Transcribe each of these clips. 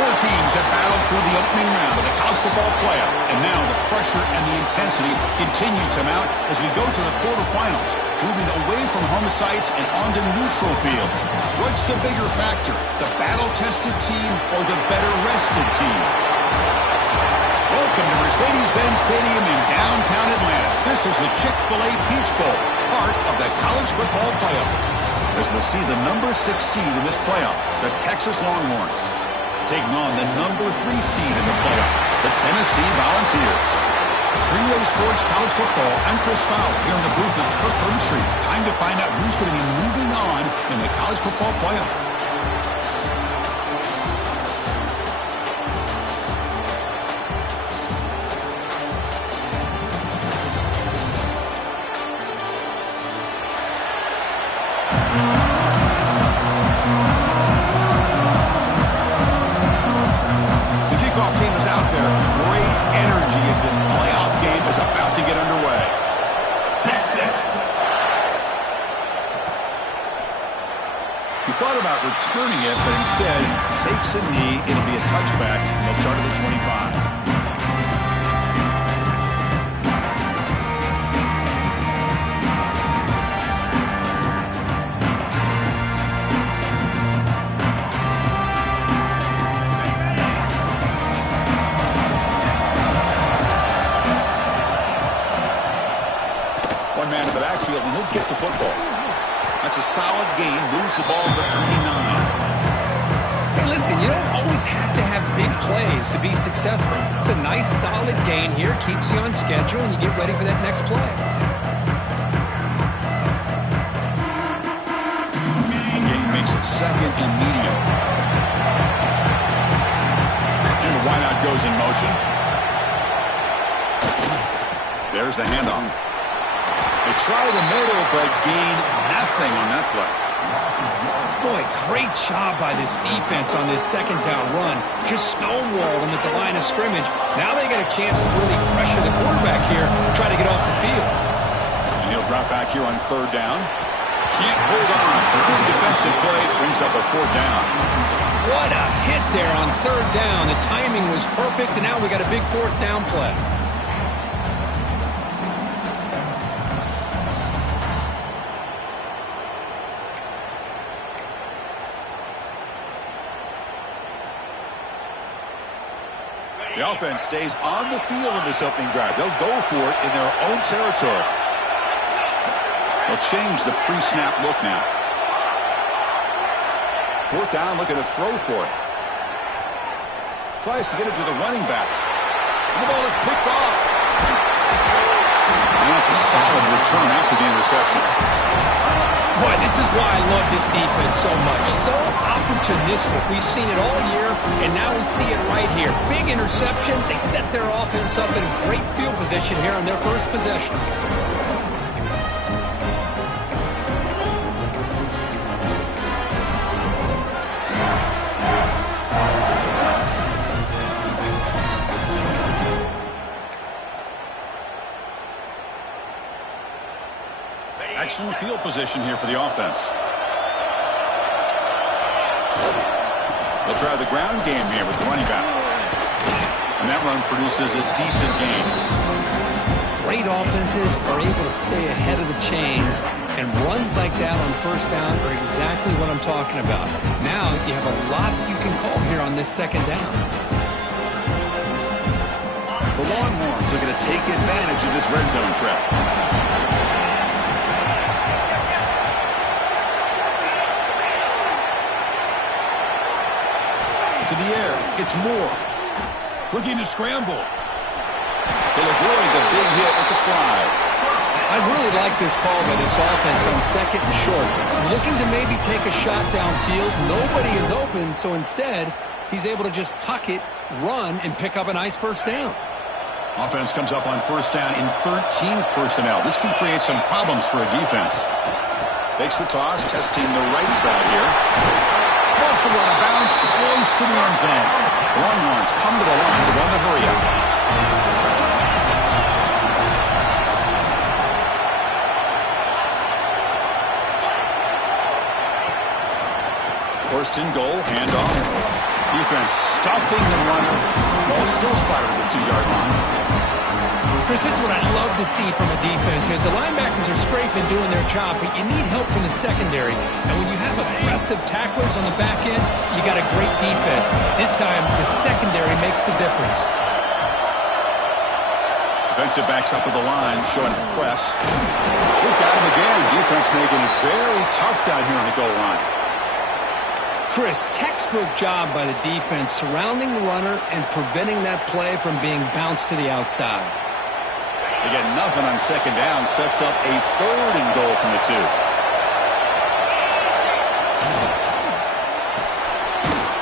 Four teams have battled through the opening round of the college football playoff, and now the pressure and the intensity continue to mount as we go to the quarterfinals, moving away from home sites and onto neutral fields. What's the bigger factor, the battle-tested team or the better-rested team? Welcome to Mercedes-Benz Stadium in downtown Atlanta. This is the Chick-fil-A Peach Bowl, part of the college football playoff. As we'll see the number 6 seed in this playoff, the Texas Longhorns, taking on the number 3 seed in the playoff, the Tennessee Volunteers. Relay Sports College Football, I'm Chris Fowler here in the booth with Kirk Burnstreet. Time to find out who's going to be moving on in the college football playoff. Returning it, but instead takes a knee. It'll be a touchback. They'll start at the 25. One man in the backfield, and he'll get the football. That's a solid gain. Moves the ball to the 29. Hey, listen, you don't always have to have big plays to be successful. It's a nice, solid gain here. Keeps you on schedule, and you get ready for that next play. Gain makes it second and medium. And the wideout goes in motion. There's the handoff. They try the middle, but gain nothing on that play. Boy, great job by this defense on this second down run. Just stonewalled them at the line of scrimmage. Now they get a chance to really pressure the quarterback here, try to get off the field. And he'll drop back here on third down. Can't hold on. The defensive play brings up a fourth down. What a hit there on third down. The timing was perfect, and now we got a big fourth down play. The offense stays on the field in this opening drive. They'll go for it in their own territory. They'll change the pre-snap look now. Fourth down, look at a throw for it. Tries to get it to the running back. And the ball is picked off. And that's a solid return after the interception. Boy, this is why I love this defense so much. So opportunistic. We've seen it all year, and now we see it right here. Big interception. They set their offense up in great field position here on their first possession. Excellent field position here for the offense. They'll try the ground game here with the running back. And that run produces a decent gain. Great offenses are able to stay ahead of the chains, and runs like that on first down are exactly what I'm talking about. Now you have a lot that you can call here on this second down. The Longhorns are going to take advantage of this red zone trap. To the air, it's Moore. Looking to scramble. They'll avoid the big hit with the slide. I really like this call by this offense on second and short. Looking to maybe take a shot downfield. Nobody is open, so instead, he's able to just tuck it, run, and pick up a nice first down. Offense comes up on first down in 13 personnel. This can create some problems for a defense. Takes the toss, testing the right side here. Also out of bounds, close to the end zone. The Longhorns come to the line to run the hurry-up. First and goal, handoff. Defense stuffing the runner. Ball still spotted at the 2-yard line. Chris, this is what I love to see from a defense is the linebackers are scraping, doing their job, but you need help from the secondary. And when you have aggressive tacklers on the back end, you got a great defense. This time, the secondary makes the difference. Defensive backs up with the line, showing press. We've got him again. Defense making it very tough down here on the goal line. Chris, textbook job by the defense surrounding the runner and preventing that play from being bounced to the outside. They get nothing on second down. Sets up a 3rd and goal from the 2.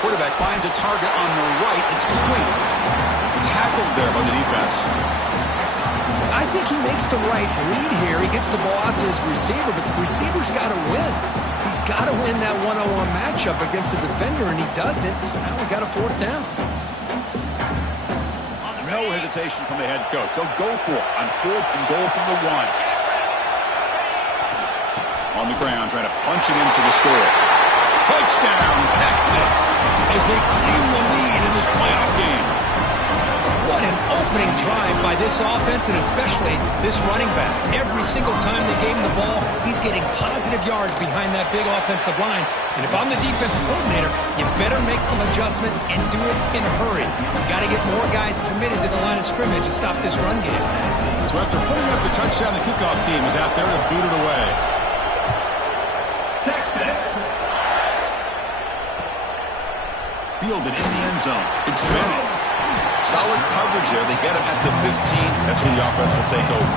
Quarterback finds a target on the right. It's complete. Tackled there by the defense. I think he makes the right read here. He gets the ball out to his receiver, but the receiver's got to win. He's got to win that one-on-one matchup against the defender, and he doesn't. So now we got a 4th down. No hesitation from the head coach. He'll go for it on 4th and goal from the 1. On the ground, trying to punch it in for the score. Touchdown, Texas, as they claim the lead in this playoff game. What an opening drive by this offense, and especially this running back. Every single time they gave him the ball, he's getting positive yards behind that big offensive line. And if I'm the defensive coordinator, you better make some adjustments and do it in a hurry. You got to get more guys committed to the line of scrimmage to stop this run game. So after putting up the touchdown, the kickoff team is out there to boot it away. Texas. Fielded in the end zone. It's Bennett. Solid coverage there. They get him at the 15. That's where the offense will take over.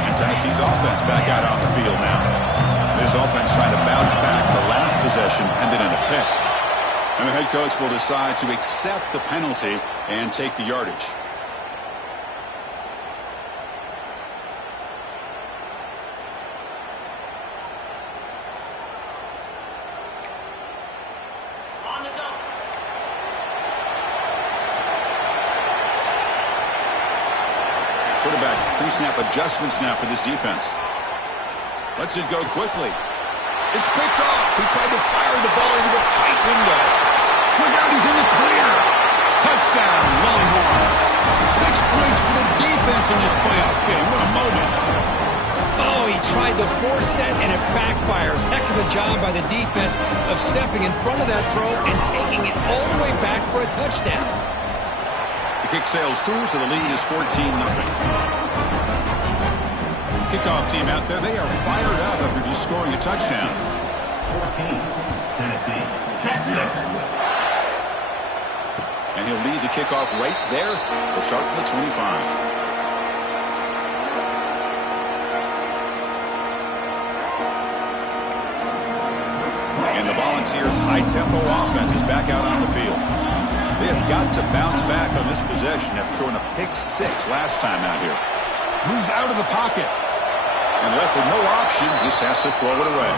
And Tennessee's offense back out on the field now. This offense trying to bounce back. The last possession ended in a pick. And the head coach will decide to accept the penalty and take the yardage. On the double. Quarterback pre-snap adjustments now for this defense. Lets it go quickly. It's picked off. He tried to fire the ball into a tight window. Look out, he's in the clear. Touchdown, Longhorns. 6 points for the defense in this playoff game. What a moment. Oh, he tried to force that, and it backfires. Heck of a job by the defense of stepping in front of that throw and taking it all the way back for a touchdown. The kick sails through, so the lead is 14-0. Kickoff team out there, they are fired up after just scoring a touchdown. 14, Tennessee, Texas. And he'll lead the kickoff right there. He'll start from the 25. And the Volunteers' high-tempo offense is back out on the field. They have got to bounce back on this possession after throwing a pick 6 last time out here. Moves out of the pocket. And left with no option, just has to throw it away.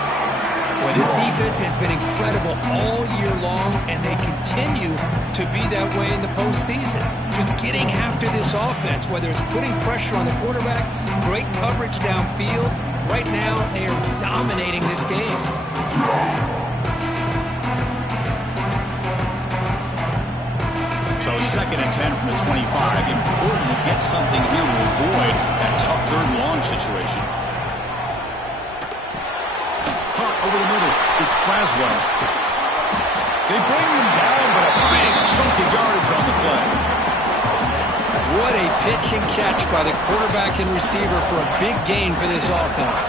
Well, this defense has been incredible all year long, and they continue to be that way in the postseason. Just getting after this offense, whether it's putting pressure on the quarterback, great coverage downfield. Right now, they are dominating this game. So 2nd and 10 from the 25. Important to get something here to avoid that tough 3rd and long situation. Caught over the middle. It's Braswell. They bring him down, but a big chunk of yardage on the play. What a pitch and catch by the quarterback and receiver for a big gain for this offense.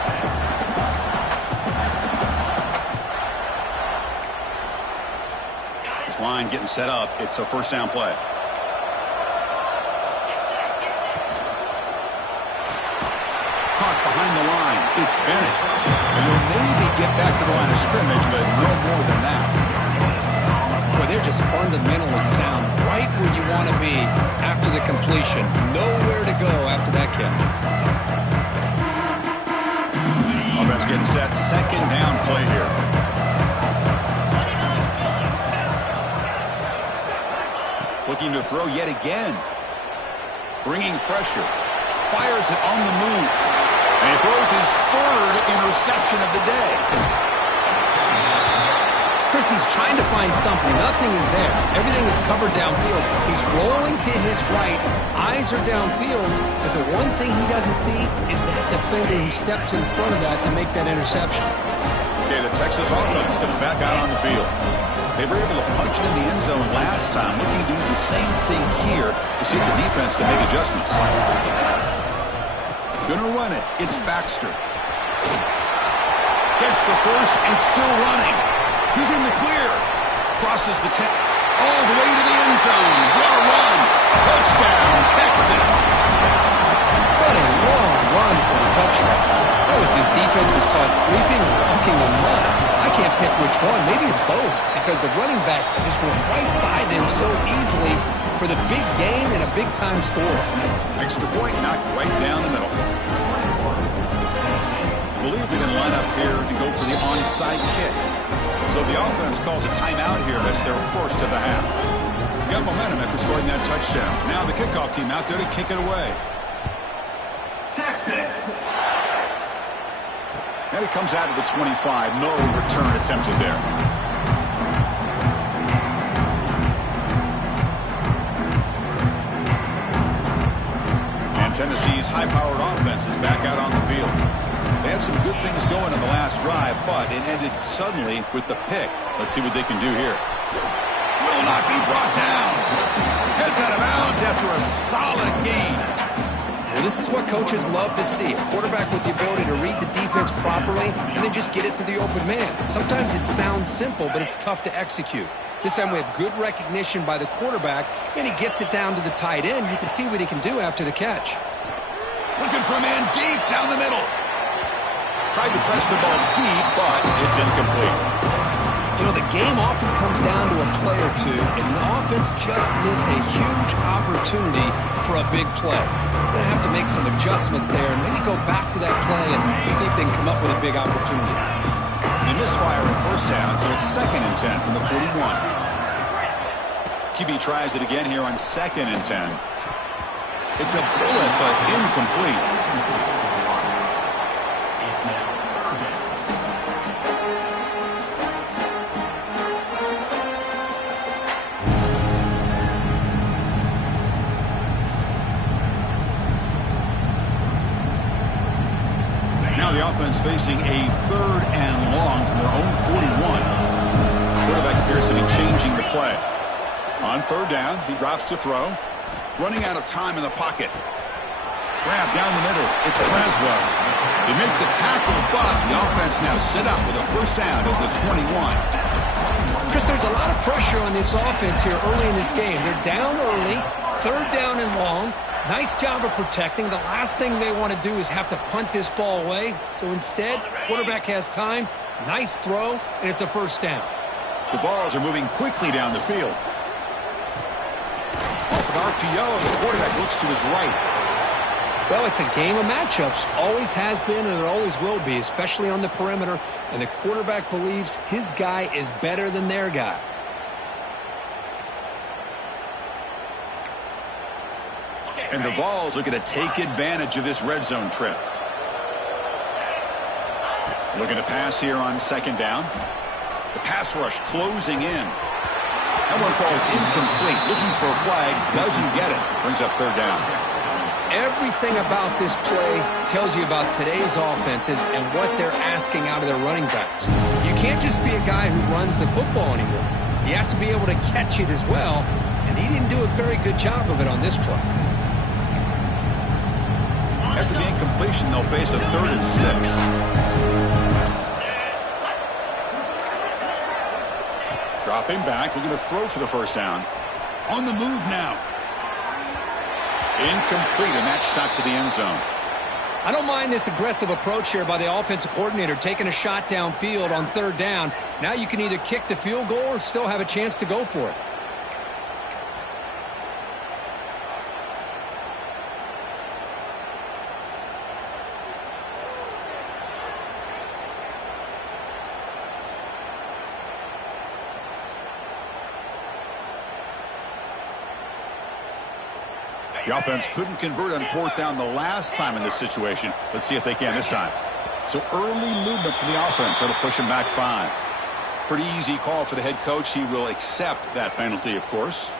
This line getting set up. It's a 1st down play. Caught behind the line. It's Bennett. And he'll maybe get back to the line of scrimmage, but no more than that. Boy, they're just fundamentally sound right where you want to be after the completion. Nowhere to go after that catch. Offense getting set. 2nd down play here. Looking to throw yet again. Bringing pressure. Fires it on the move. And he throws his third interception of the day. Chris, he's trying to find something. Nothing is there. Everything is covered downfield. He's rolling to his right. Eyes are downfield. But the one thing he doesn't see is that defender who steps in front of that to make that interception. Okay, the Texas offense comes back out on the field. They were able to punch it in the end zone last time. Looking to do the same thing here to see if the defense can make adjustments. Gonna run it. It's Baxter. Gets the first and still running. He's in the clear. Crosses the 10. All the way to the end zone. What a run. Touchdown, Texas. What a long run for a touchdown. Oh, if his defense was caught sleeping or walking in mud, I can't pick which one. Maybe it's both, because the running back just went right by them so easily for the big game and a big-time score. Extra point knocked right down the middle. I believe they're going to line up here to go for the onside kick. So the offense calls a timeout here as their first of the half. Got momentum after scoring that touchdown. Now the kickoff team out there to kick it away. Texas. And it comes out of the 25. No return attempted there. And Tennessee's high-powered offense is back out on the field. They had some good things going in the last drive, but it ended suddenly with the pick. Let's see what they can do here. Will not be brought down. Heads out of bounds after a solid gain. Well, this is what coaches love to see. A quarterback with the ability to read the defense properly and then just get it to the open man. Sometimes it sounds simple, but it's tough to execute. This time we have good recognition by the quarterback, and he gets it down to the tight end. You can see what he can do after the catch. Looking for a man deep down the middle. Tried to press the ball deep, but it's incomplete. You know, the game often comes down to a play or two, and the offense just missed a huge opportunity for a big play. They're going to have to make some adjustments there and maybe go back to that play and see if they can come up with a big opportunity. They misfire in first down, so it's 2nd and 10 from the 41. QB tries it again here on 2nd and 10. It's a bullet, but incomplete. The offense facing a 3rd and long from their own 41. Quarterback appears to be changing the play. On 3rd down, he drops to throw. Running out of time in the pocket. Grab down the middle. It's Creswell. They make the tackle, but the offense now set up with a first down at the 21. Chris, there's a lot of pressure on this offense here early in this game. They're down early, 3rd down and long. Nice job of protecting. The last thing they want to do is have to punt this ball away. So instead, quarterback has time, nice throw, and it's a first down. The balls are moving quickly down the field. Off an RPO, the quarterback looks to his right. Well, it's a game of matchups. Always has been and it always will be, especially on the perimeter. And the quarterback believes his guy is better than their guy. And the Vols are going to take advantage of this red zone trip. Looking to pass here on 2nd down. The pass rush closing in. That one falls incomplete. Looking for a flag. Doesn't get it. Brings up 3rd down. Everything about this play tells you about today's offenses and what they're asking out of their running backs. You can't just be a guy who runs the football anymore. You have to be able to catch it as well. And he didn't do a very good job of it on this play. After the incompletion, they'll face a 3rd and 6. Dropping back, looking to throw for the first down. On the move now. Incomplete, and that shot to the end zone. I don't mind this aggressive approach here by the offensive coordinator, taking a shot downfield on 3rd down. Now you can either kick the field goal or still have a chance to go for it. The offense couldn't convert on fourth down the last time in this situation. Let's see if they can this time. So early movement from the offense. That'll push him back 5. Pretty easy call for the head coach. He will accept that penalty, of course.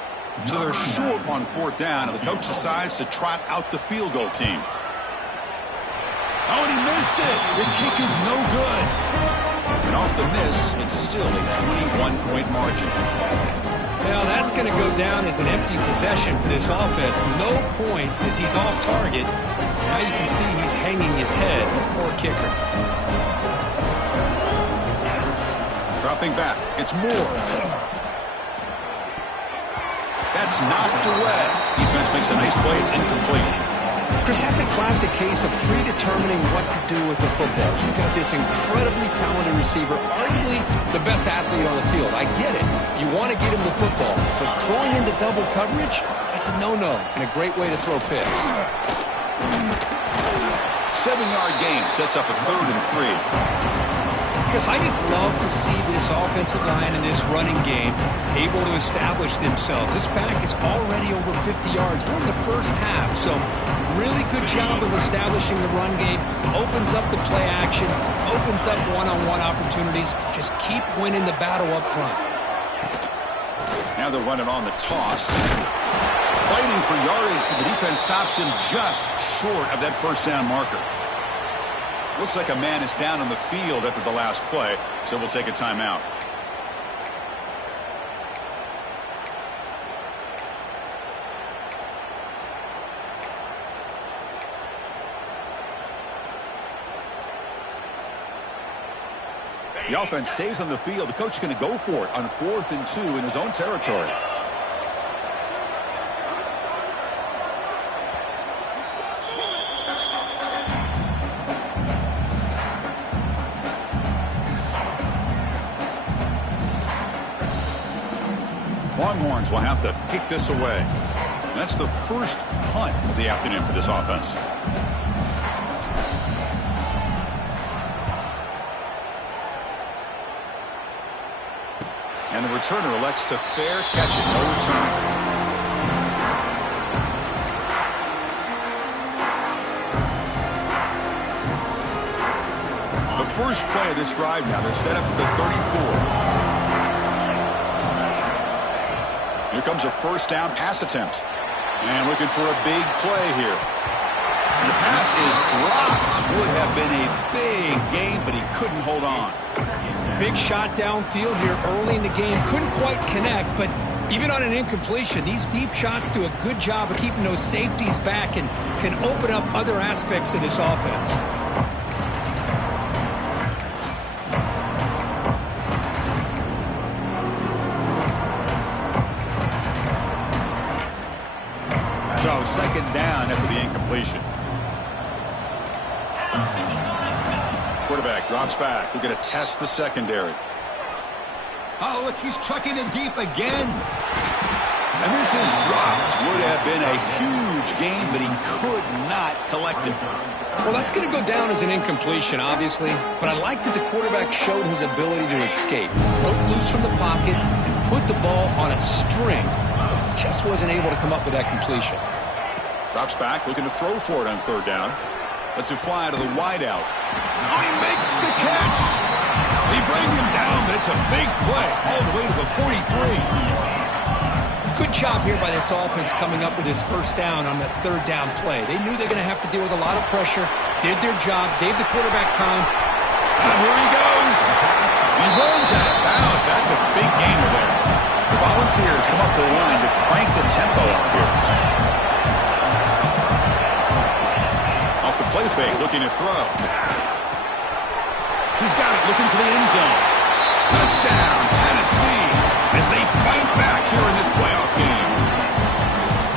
So they're short on fourth down, and the coach decides to trot out the field goal team. Oh, and he missed it. The kick is no good. And off the miss, it's still a 21-point margin. Well, that's going to go down as an empty possession for this offense. No points as he's off target. Now you can see he's hanging his head. A poor kicker. Dropping back. It's Moore. That's knocked away. Defense makes a nice play. It's incomplete. Chris, that's a classic case of predetermining what to do with the football. You've got this incredibly talented receiver, arguably the best athlete on the field. I get it. You want to get him the football, but throwing into double coverage, that's a no-no and a great way to throw picks. 7-yard gain sets up a 3rd and 3. Because I just love to see this offensive line and this running game able to establish themselves. This back is already over 50 yards. We're in the first half, so really good job of establishing the run game. Opens up the play action, opens up one-on-one opportunities. Just keep winning the battle up front. Now they're running on the toss. Fighting for yardage, but the defense stops him just short of that first down marker. Looks like a man is down on the field after the last play, so we'll take a timeout. The offense stays on the field. The coach is going to go for it on 4th and 2 in his own territory. Longhorns will have to kick this away. That's the first punt of the afternoon for this offense. And the returner elects to fair catch it. No return. The first play of this drive now. They're set up at the 34. Here comes a first down pass attempt. And looking for a big play here. And the pass is dropped. Would have been a big gain, but he couldn't hold on. Big shot downfield here early in the game. Couldn't quite connect, but even on an incompletion, these deep shots do a good job of keeping those safeties back and can open up other aspects of this offense. So second down after the incompletion. Quarterback drops back. We're going to test the secondary. Oh, look, he's trucking it deep again. And this is dropped. Would have been a huge gain, but he could not collect it. Well, that's going to go down as an incompletion, obviously. But I like that the quarterback showed his ability to escape. Broke loose from the pocket and put the ball on a string. But he just wasn't able to come up with that completion. Drops back, looking to throw for it on third down. Lets it fly to the wideout. Oh, he makes the catch. They bring him down, but it's a big play all the way to the 43. Good job here by this offense coming up with his first down on that third down play. They knew they were going to have to deal with a lot of pressure, did their job, gave the quarterback time. And here he goes. He runs out of bounds. That's a big gainer there. The Volunteers come up to the line to crank the tempo up here. Off the play fake, looking to throw. He's got it, looking for the end zone. Touchdown, Tennessee, as they fight back here in this playoff game.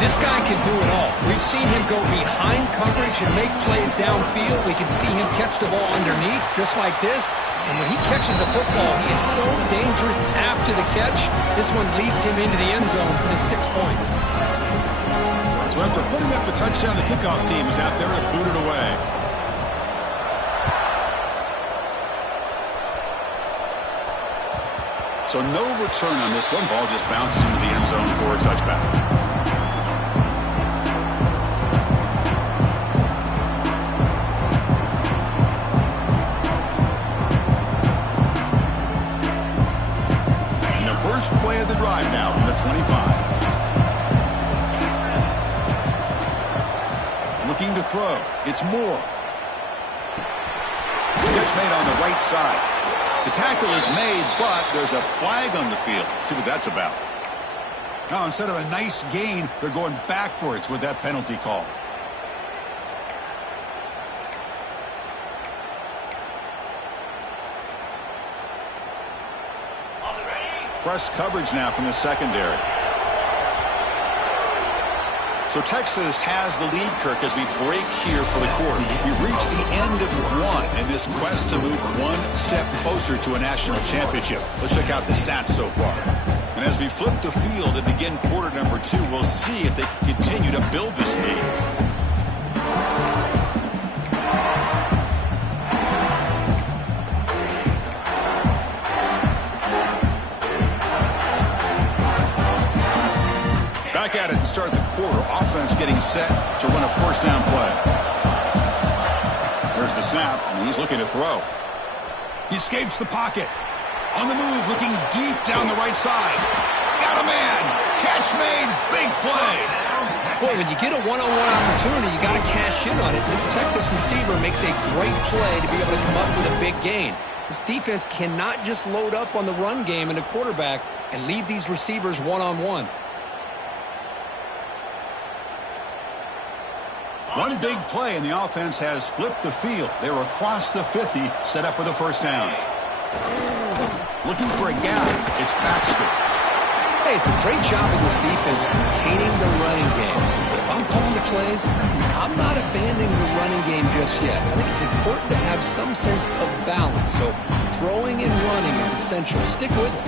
This guy can do it all. We've seen him go behind coverage and make plays downfield. We can see him catch the ball underneath, just like this. And when he catches the football, he is so dangerous after the catch. This one leads him into the end zone for the 6 points. So after putting up a touchdown, the kickoff team is out there to boot it away. So no return on this one. Ball just bounces into the end zone for a touchback. play of the drive now from the 25. Looking to throw. It's Moore. Catch made on the right side. The tackle is made, but there's a flag on the field. Let's see what that's about. Now, instead of a nice gain, they're going backwards with that penalty call. Press coverage now from the secondary. So Texas has the lead, Kirk, as we break here for the quarter. We've reached the end of one in this quest to move one step closer to a national championship. Let's check out the stats so far. And as we flip the field and begin quarter number 2, we'll see if they can continue to build this lead. Back at it to start the quarter. Offense getting set to run a first down play. There's the snap, and he's looking to throw. He escapes the pocket. On the move, looking deep down the right side. Got a man. Catch made. Big play. Boy, when you get a one-on-one opportunity, you got to cash in on it. This Texas receiver makes a great play to be able to come up with a big gain. This defense cannot just load up on the run game and the quarterback and leave these receivers one-on-one. One big play, and the offense has flipped the field. They're across the 50, set up with a first down. Looking for a gap. It's Baxter. Hey, it's a great job of this defense containing the running game. But if I'm calling the plays, I'm not abandoning the running game just yet. I think it's important to have some sense of balance. So throwing and running is essential. Stick with it.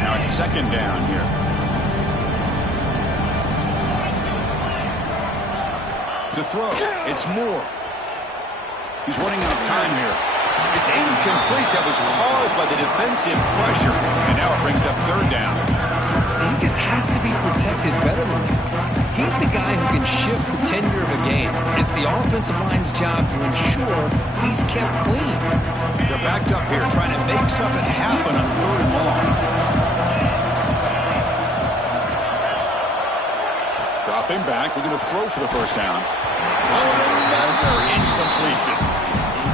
Now it's second down here. To throw, it's Moore. He's running out of time here. It's incomplete. That was caused by the defensive pressure. And now it brings up third down. He just has to be protected better than that. He's the guy who can shift the tenure of a game. It's the offensive line's job to ensure he's kept clean. They're backed up here trying to make something happen on third and long. Dropping back, looking to throw for the first down. Oh, and another incompletion.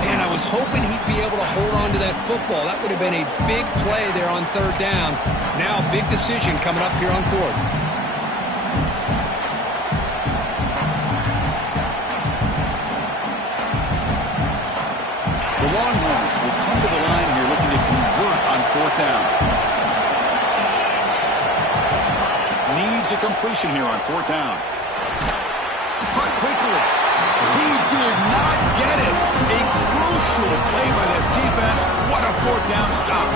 Man, I was hoping he'd be able to hold on to that football. That would have been a big play there on third down. Now, big decision coming up here on fourth. The Longhorns will come to the line here looking to convert on fourth down. Needs a completion here on fourth down. Cut quickly. He did not get it. A crucial play by this defense. What a fourth down stop.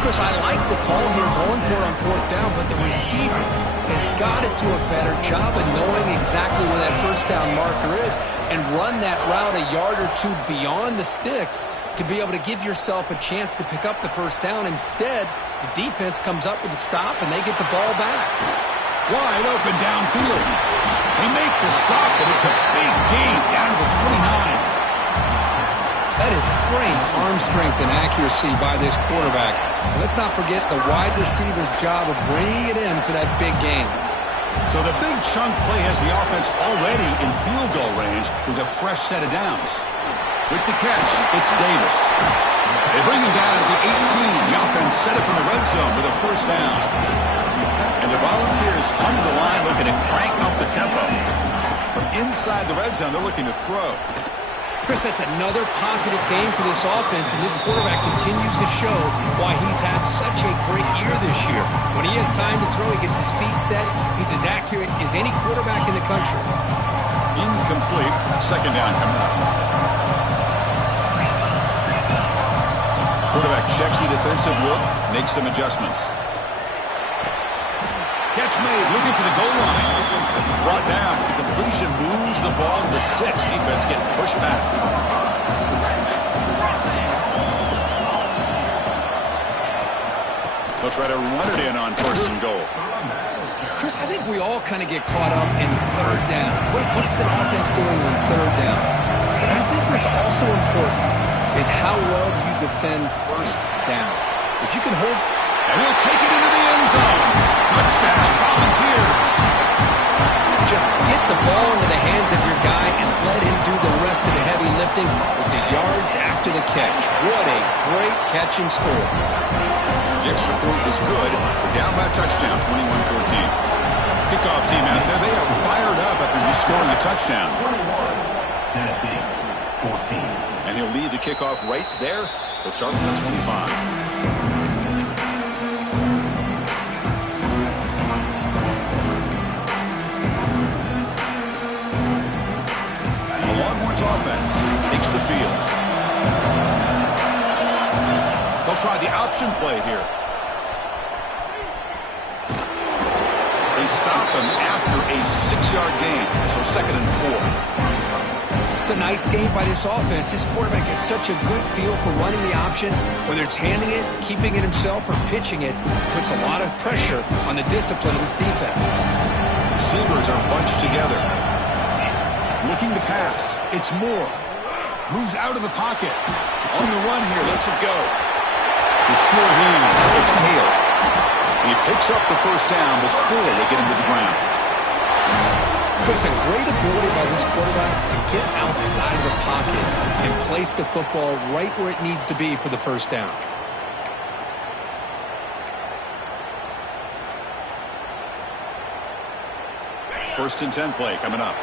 Chris, I like the call here going for it on fourth down, but the receiver has got to do a better job of knowing exactly where that first down marker is and run that route a yard or two beyond the sticks to be able to give yourself a chance to pick up the first down. Instead, the defense comes up with a stop and they get the ball back. Wide open downfield. They make the stop, but it's a big gain down to the 29. That is great arm strength and accuracy by this quarterback. Let's not forget the wide receiver's job of bringing it in for that big gain. So the big chunk play has the offense already in field goal range with a fresh set of downs. With the catch, it's Davis. They bring him down at the 18. The offense set up in the red zone with a first down. And the Volunteers come to the line looking to crank up the tempo. From inside the red zone, they're looking to throw. Chris, that's another positive game for this offense, and this quarterback continues to show why he's had such a great year this year. When he has time to throw, he gets his feet set. He's as accurate as any quarterback in the country. Incomplete. Second down coming up. Quarterback checks the defensive look, makes some adjustments. Catch made, looking for the goal line. Brought down, but the completion moves the ball to the 6. Defense getting pushed back. They'll try to run it in on first and goal. Chris, I think we all kind of get caught up in third down. What's an offense doing on third down? But I think what's also important is how well you defend first down. If you can hold... And he'll take it into the end zone. Touchdown, Volunteers. Just get the ball into the hands of your guy and let him do the rest of the heavy lifting with the yards after the catch. What a great catch and score. The extra point is good. We're down by a touchdown, 21-14. Kickoff team out there, they are fired up after just scoring a touchdown. 21, Tennessee, 14. And he'll lead the kickoff right there. They'll start from the 25. Offense takes the field. They'll try the option play here. They stop him after a 6-yard gain, so 2nd and 4. It's a nice game by this offense. This quarterback has such a good feel for running the option. Whether it's handing it, keeping it himself, or pitching it, puts a lot of pressure on the discipline of this defense. Receivers are bunched together. Looking to pass. It's Moore. Moves out of the pocket. On the run here. Lets it go. With sure hands. It's Hale. And he picks up the first down before they get him to the ground. Chris, a great ability by this quarterback to get outside of the pocket and place the football right where it needs to be for the first down. First and 10 play coming up.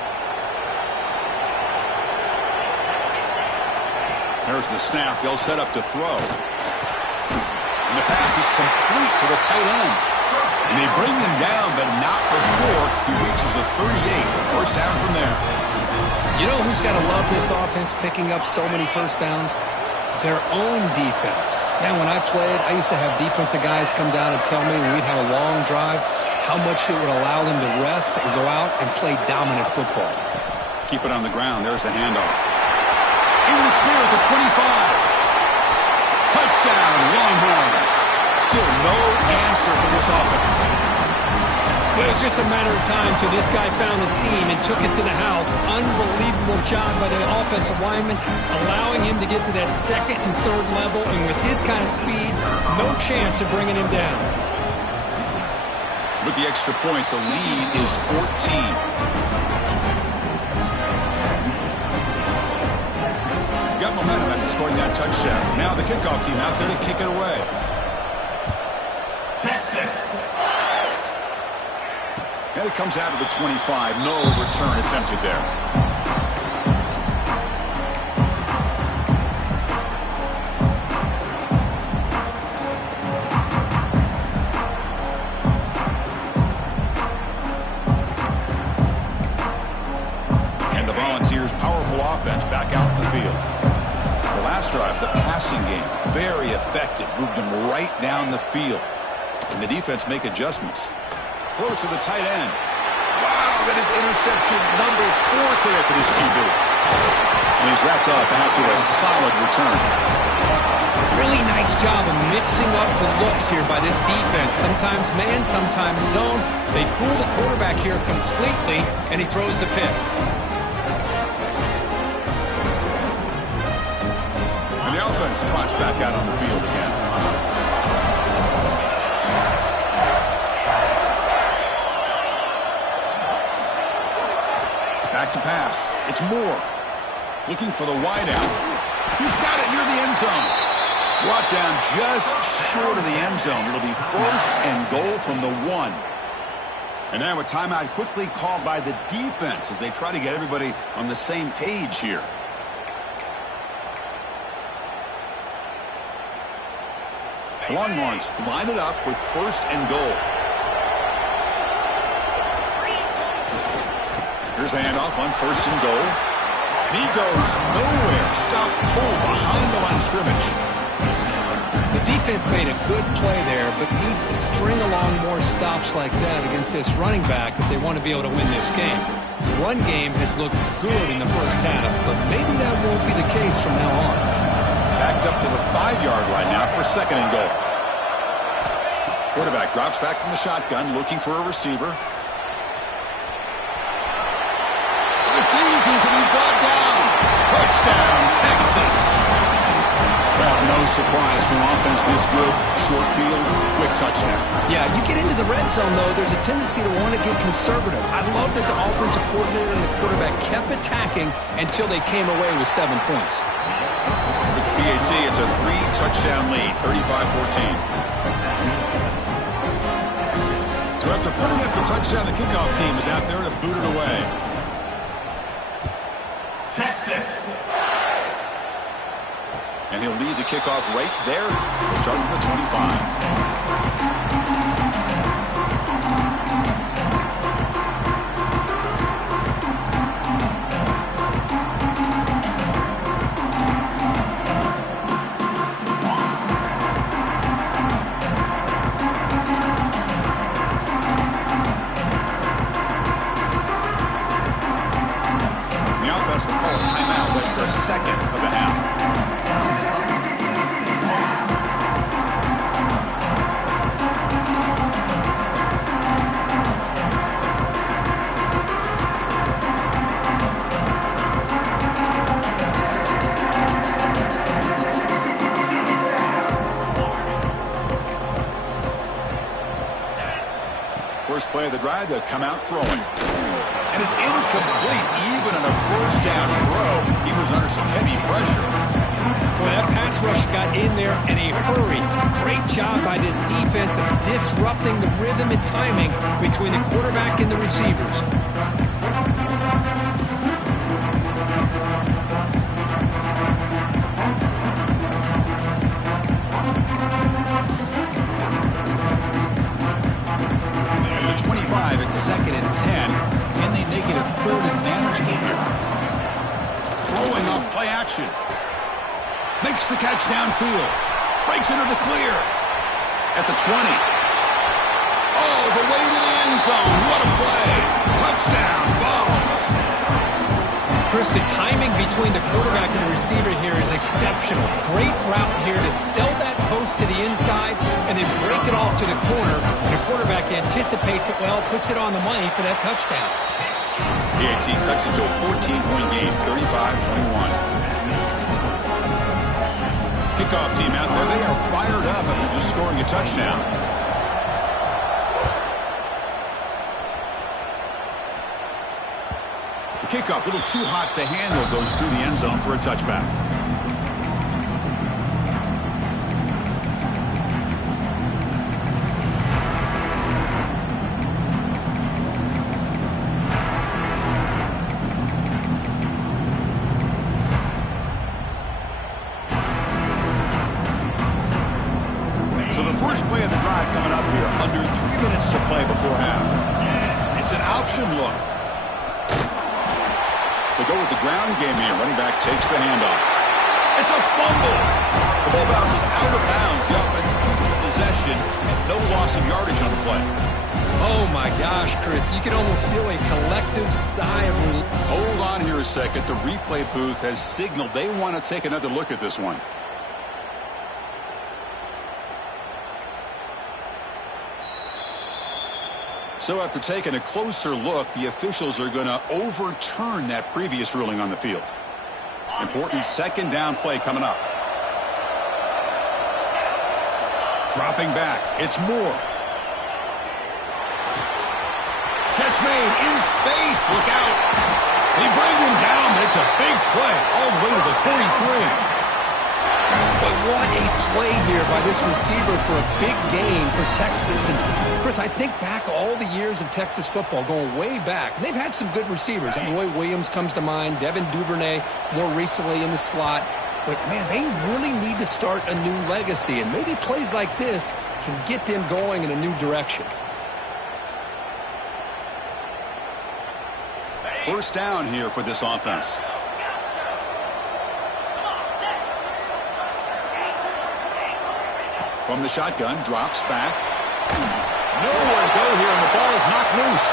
There's the snap. They'll set up to throw. And the pass is complete to the tight end. And they bring him down, but not before he reaches the 38. First down from there. You know who's got to love this offense picking up so many first downs? Their own defense. Man, when I played, I used to have defensive guys come down and tell me when we'd have a long drive how much it would allow them to rest and go out and play dominant football. Keep it on the ground. There's the handoff. In the clear at the 25. Touchdown, Longhorns. Still no answer for this offense. It was just a matter of time till this guy found the seam and took it to the house. Unbelievable job by the offensive lineman, allowing him to get to that 2nd and 3rd level, and with his kind of speed, no chance of bringing him down. With the extra point, the lead is 14. Got momentum after scoring that touchdown. Now the kickoff team out there to kick it away. Texas. And it comes out of the 25. No return attempted there. And the Volunteers' powerful offense back out in the field. The last drive, the passing game, very effective. Moved them right down the field. And the defense make adjustments. Close to the tight end. Wow, that is interception number 4 today for this QB. And he's wrapped up after a solid return. Really nice job of mixing up the looks here by this defense. Sometimes man, sometimes zone. They fool the quarterback here completely, and he throws the pick. And the offense trots back out on the field again. Back to pass. It's Moore. Looking for the wideout. He's got it near the end zone. Brought down just short of the end zone. It'll be 1st and goal from the 1. And now a timeout quickly called by the defense as they try to get everybody on the same page here. Longhorns line it up with 1st and goal. Here's the handoff on 1st and goal. And he goes nowhere. Stopped cold behind the line of scrimmage. The defense made a good play there, but needs to string along more stops like that against this running back if they want to be able to win this game. The run game has looked good in the first half, but maybe that won't be the case from now on. Backed up to the 5-yard line now for 2nd and goal. Quarterback drops back from the shotgun, looking for a receiver. Refusing to be brought down. Touchdown, Texas. Well, no surprise from offense this good. Short field, quick touchdown. Yeah, you get into the red zone, though, there's a tendency to want to get conservative. I love that the offensive coordinator and the quarterback kept attacking until they came away with 7 points. With the PAT, it's a 3-touchdown lead, 35-14. So after putting up a touchdown, the kickoff team is out there to boot it away. Texas. And he'll lead the kickoff right there. He'll start at the 25. Their second of the half. First play of the drive, they'll come out throwing. And it's incomplete, even on a first down throw. He was under some heavy pressure. Boy, that pass rush got in there in a hurry. Great job by this defense of disrupting the rhythm and timing between the quarterback and the receivers. And the 25 at 2nd and 10. And they make it a 3rd and manageable here. Throwing off play action. Makes the catch downfield. Breaks into the clear. At the 20. Oh, the way to the end zone. What a play. Touchdown, Vols. Chris, the timing between the quarterback and the receiver here is exceptional. Great route here to sell that post to the inside and then break it off to the corner. And the quarterback anticipates it well, puts it on the money for that touchdown. PAT cuts into a 14-point game, 35-21. Kickoff team out there, they are fired up after just scoring a touchdown. The kickoff, a little too hot to handle, goes through the end zone for a touchback. So the first play of the drive coming up here, under 3 minutes to play before half. It's an option look. They go with the ground game here. Running back takes the handoff. It's a fumble. The ball bounces out of bounds. The offense keeps the possession and no loss of yardage on the play. Oh, my gosh, Chris. You can almost feel a collective sigh of relief. Hold on here a second. The replay booth has signaled they want to take another look at this one. So after taking a closer look, the officials are going to overturn that previous ruling on the field. Important second down play coming up. Dropping back. It's Moore. Catch made in space. Look out. They bring him down, but it's a big play all the way to the 43. But what a play here by this receiver for a big gain for Texas. And, Chris, I think back all the years of Texas football, going way back. And they've had some good receivers. Roy Williams comes to mind, Devin Duvernay more recently in the slot. But, man, they really need to start a new legacy. And maybe plays like this can get them going in a new direction. First down here for this offense. From the shotgun, drops back. Nowhere to go here, and the ball is knocked loose.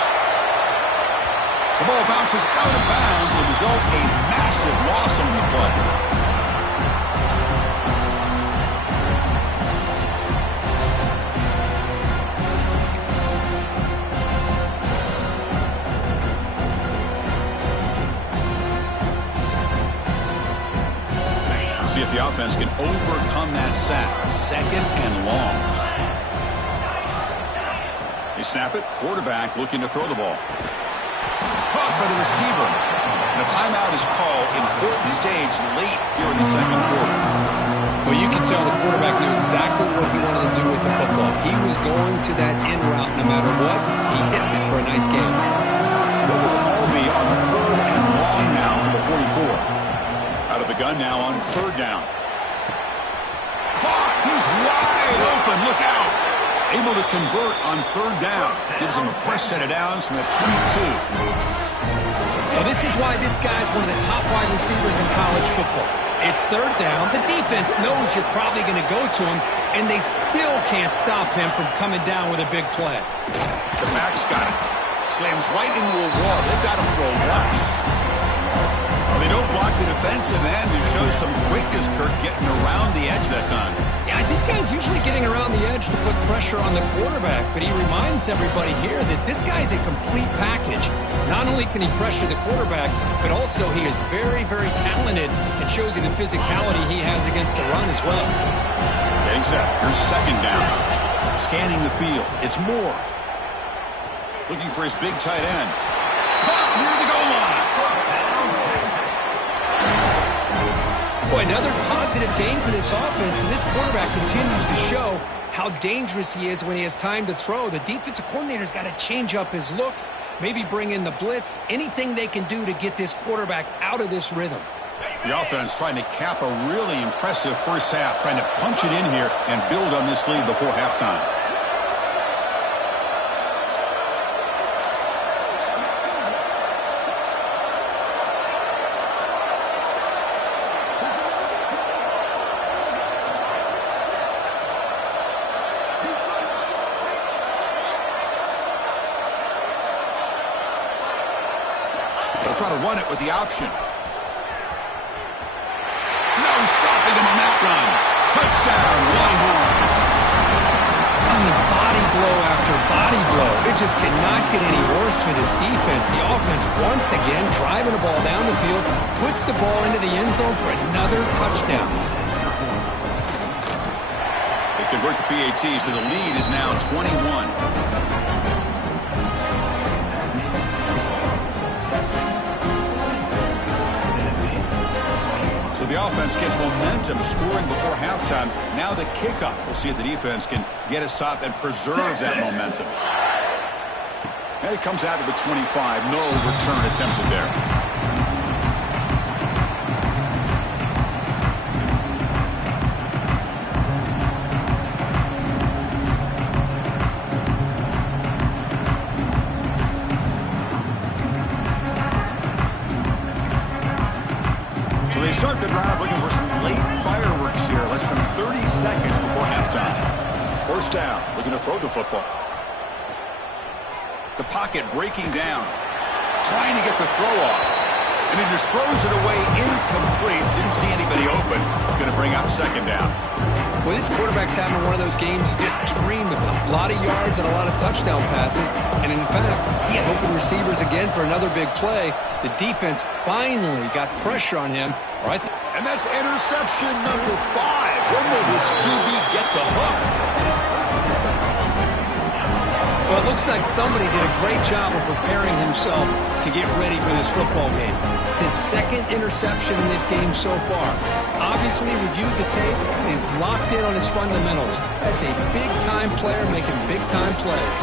The ball bounces out of bounds and result a massive loss on the play. See if the offense can overcome that sack. 2nd and long. They snap it. Quarterback looking to throw the ball. Caught by the receiver. And a timeout is called. Important stage late here in the 2nd quarter. Well, you can tell the quarterback knew exactly what he wanted to do with the football. He was going to that in route no matter what. He hits it for a nice game. What will the call be on 3rd and long now for the 44? Out of the gun now on 3rd down. Caught! He's wide open. Look out! Able to convert on 3rd down. Gives him a fresh set of downs from the 22. Well, this is why this guy's one of the top wide receivers in college football. It's 3rd down. The defense knows you're probably going to go to him, and they still can't stop him from coming down with a big play. The back's got it. Slams right into a wall. They've got him for a loss. Well, they don't block the defensive end, who shows some quickness, Kirk, getting around the edge that time. Yeah, this guy's usually getting around the edge to put pressure on the quarterback, but he reminds everybody here that this guy's a complete package. Not only can he pressure the quarterback, but also he is very, very talented and shows you the physicality he has against the run as well. Getting set. Here's 2nd down. Scanning the field. It's Moore. Looking for his big tight end. Caught near the goal line. Boy, another positive game for this offense, and this quarterback continues to show how dangerous he is when he has time to throw. The defensive coordinator's got to change up his looks, maybe bring in the blitz, anything they can do to get this quarterback out of this rhythm. The offense trying to cap a really impressive first half, trying to punch it in here and build on this lead before halftime. They'll try to run it with the option. No stopping him on that run. Touchdown, Longhorns. I mean, body blow after body blow. It just cannot get any worse for this defense. The offense, once again, driving the ball down the field, puts the ball into the end zone for another touchdown. They convert the PAT, so the lead is now 21. So the offense gets momentum, scoring before halftime. Now the kickoff. We'll see if the defense can get a stop and preserve that momentum. And it comes out to the 25. No return attempted there. So they start the drive looking for some late fireworks here. Less than 30 seconds before halftime. 1st down, looking to throw the football. The pocket breaking down. Trying to get the throw off. And he just throws it away incomplete. Didn't see anybody open. It's going to bring up 2nd down. Well, this quarterback's having one of those games you just dream about. A lot of yards and a lot of touchdown passes. And in fact, he had open receivers again for another big play. The defense finally got pressure on him. And that's interception number 5. When will this QB get the hook? Well, it looks like somebody did a great job of preparing himself to get ready for this football game. It's his 2nd interception in this game so far. Obviously reviewed the tape and is locked in on his fundamentals. That's a big-time player making big-time plays.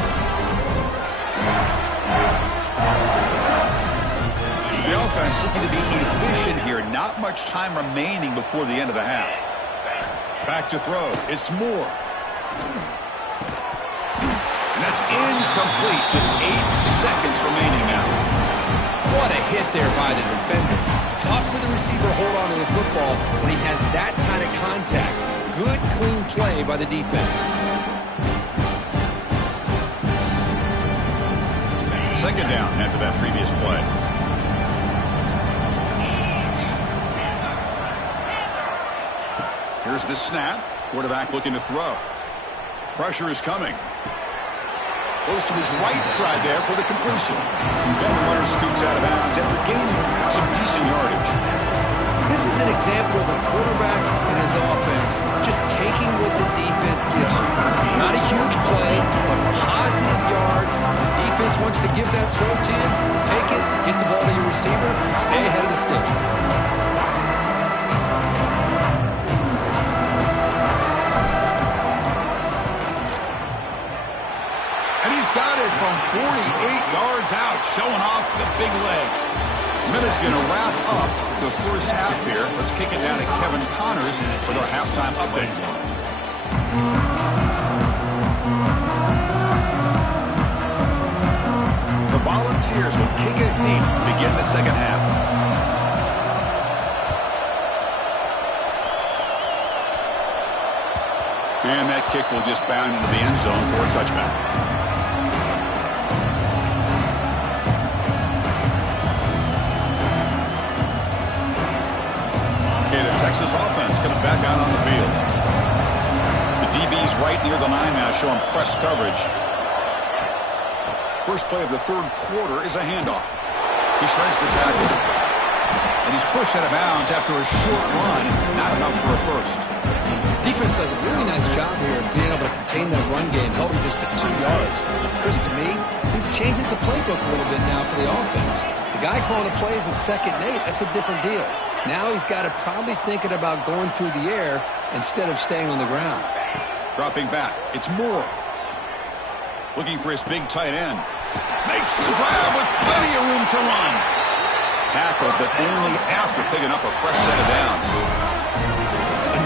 So the offense looking to be efficient here. Not much time remaining before the end of the half. Back to throw. It's Moore. And that's incomplete. Just 8 seconds remaining now. What a hit there by the defender. Tough for the receiver to hold on to the football when he has that kind of contact. Good, clean play by the defense. 2nd down after that previous play. Here's the snap. Quarterback looking to throw. Pressure is coming. Goes to his right side there for the completion. And the runner scoots out of bounds after gaining some decent yardage. This is an example of a quarterback and his offense just taking what the defense gives him. Not a huge play, but positive yards. The defense wants to give that throw to you. Take it, get the ball to your receiver, stay ahead of the sticks. And he's got it from 48 yards out, showing off the big leg. Minute's going to wrap up the first half here. Let's kick it down to Kevin Connors with our halftime update. The Volunteers will kick it deep to begin the second half. And that kick will just bound into the end zone for a touchback. Texas offense comes back out on the field. The DB's right near the line now, showing press coverage. First play of the third quarter is a handoff. He shreds the tackle. And he's pushed out of bounds after a short run. Not enough for a first. Defense does a really nice job here of being able to contain that run game, held him just to 2 yards. Chris, to me, this changes the playbook a little bit now for the offense. The guy calling the plays at 2nd and 8, that's a different deal. Now he's got to probably thinking about going through the air instead of staying on the ground. Dropping back, it's Moore. Looking for his big tight end. Makes the grab with plenty of room to run. Tackled, but only after picking up a fresh set of downs.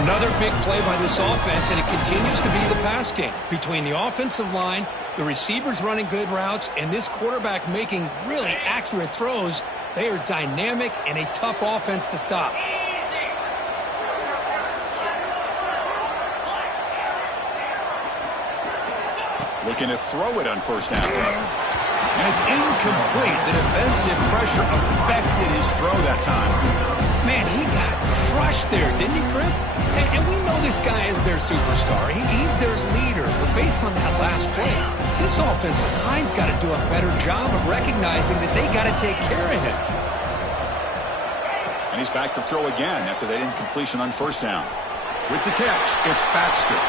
Another big play by this offense, and it continues to be the pass game. Between the offensive line, the receivers running good routes, and this quarterback making really accurate throws, they are dynamic and a tough offense to stop. Looking to throw it on first down. And it's incomplete. The defensive pressure affected his throw that time. Man, he got crushed there, didn't he, Chris? And we know this guy is their superstar. He's their leader. But based on that last play, this offensive line's got to do a better job of recognizing that they got to take care of him. And he's back to throw again after that incompletion on first down. With the catch, it's Baxter.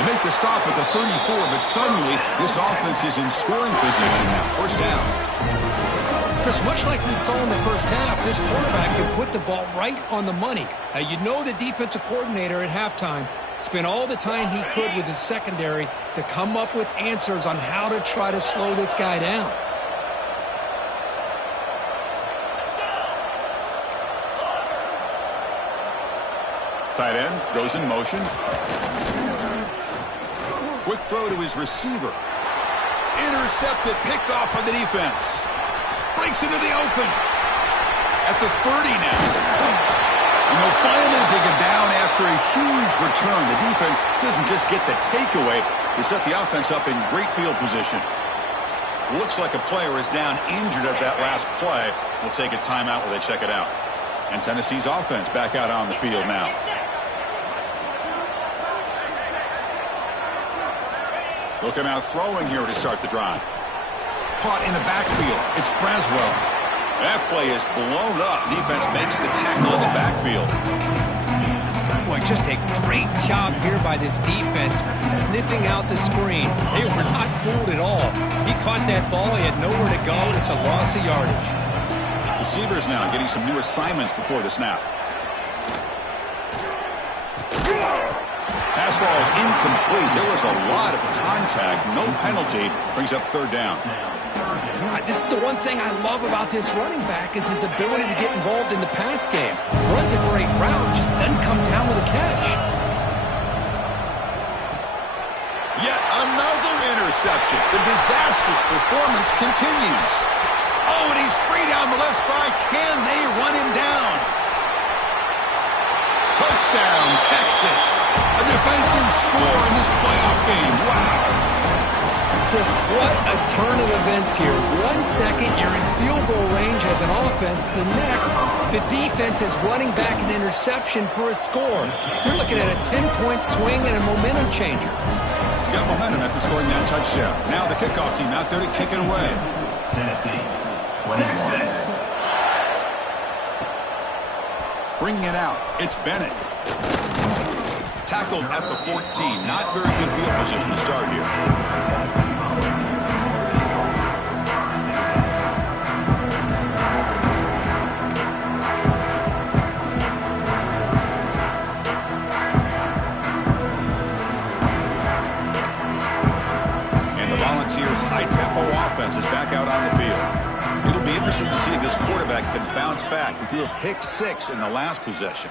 They make the stop at the 34, but suddenly this offense is in scoring position now. First down. Chris, much like we saw in the first half, this quarterback can put the ball right on the money. You know the defensive coordinator at halftime spent all the time he could with his secondary to come up with answers on how to try to slow this guy down. Tight end goes in motion. Quick throw to his receiver. Intercepted, picked off by the defense. Breaks into the open. At the 30 now. And they'll finally bring him down after a huge return. The defense doesn't just get the takeaway. They set the offense up in great field position. Looks like a player is down injured at that last play. We'll take a timeout while they check it out. And Tennessee's offense back out on the field now. They'll come out throwing here to start the drive. Caught in the backfield. It's Braswell. That play is blown up. Defense makes the tackle in the backfield. Boy, just a great job here by this defense, sniffing out the screen. They were not fooled at all. He caught that ball. He had nowhere to go. It's a loss of yardage. Receivers now getting some new assignments before the snap. Pass ball is incomplete. There was a lot of contact. No penalty. Brings up third down. You know, this is the one thing I love about this running back is his ability to get involved in the pass game. Runs a great route, just doesn't come down with a catch. Yet another interception. The disastrous performance continues. Oh, and he's free down the left side. Can they run him down? Touchdown, Texas. A defensive score in this playoff game. Wow. Chris, what a turn of events here. 1 second, you're in field goal range as an offense. The next, the defense is running back an interception for a score. You're looking at a 10-point swing and a momentum changer. Got momentum after scoring that touchdown. Now the kickoff team out there to kick it away. Tennessee, 26. Bringing it out, it's Bennett. Tackled at the 14. Not very good field position to start here. And the Volunteers' high-tempo offense is back out on the field. It'll be interesting to see if this quarterback can bounce back. He threw a pick-6 in the last possession.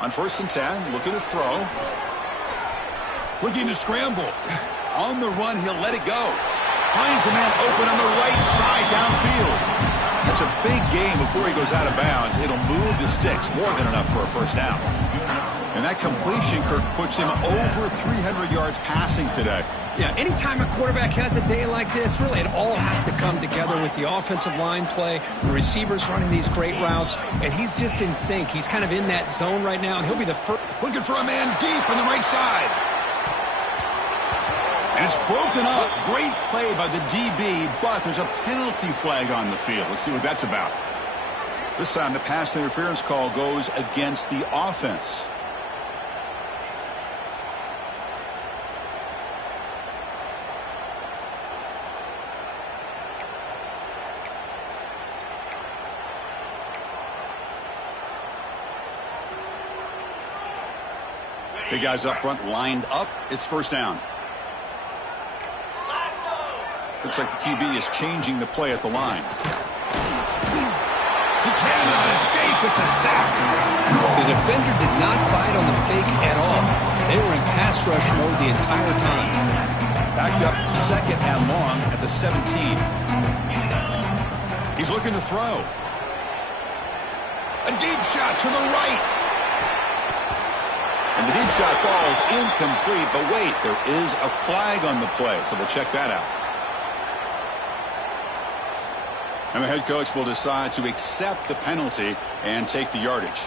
On 1st and 10, looking to throw. Looking to scramble. On the run, he'll let it go. Finds a man open on the right side downfield. That's a big gain before he goes out of bounds. It'll move the sticks, more than enough for a first down. And that completion, Kirk, puts him over 300 yards passing today. Yeah, anytime a quarterback has a day like this, really it all has to come together with the offensive line play, the receivers running these great routes, and he's just in sync. He's kind of in that zone right now, and he'll be the first. Looking for a man deep on the right side. And it's broken up. Great play by the DB, but there's a penalty flag on the field. Let's see what that's about. This time the pass interference call goes against the offense. Big guys up front lined up. It's first down. Looks like the QB is changing the play at the line. He cannot escape. It's a sack. The defender did not bite on the fake at all. They were in pass rush mode the entire time. Backed up 2nd and long at the 17. He's looking to throw. A deep shot to the right. And the deep shot falls incomplete, but wait, there is a flag on the play, so we'll check that out. And the head coach will decide to accept the penalty and take the yardage.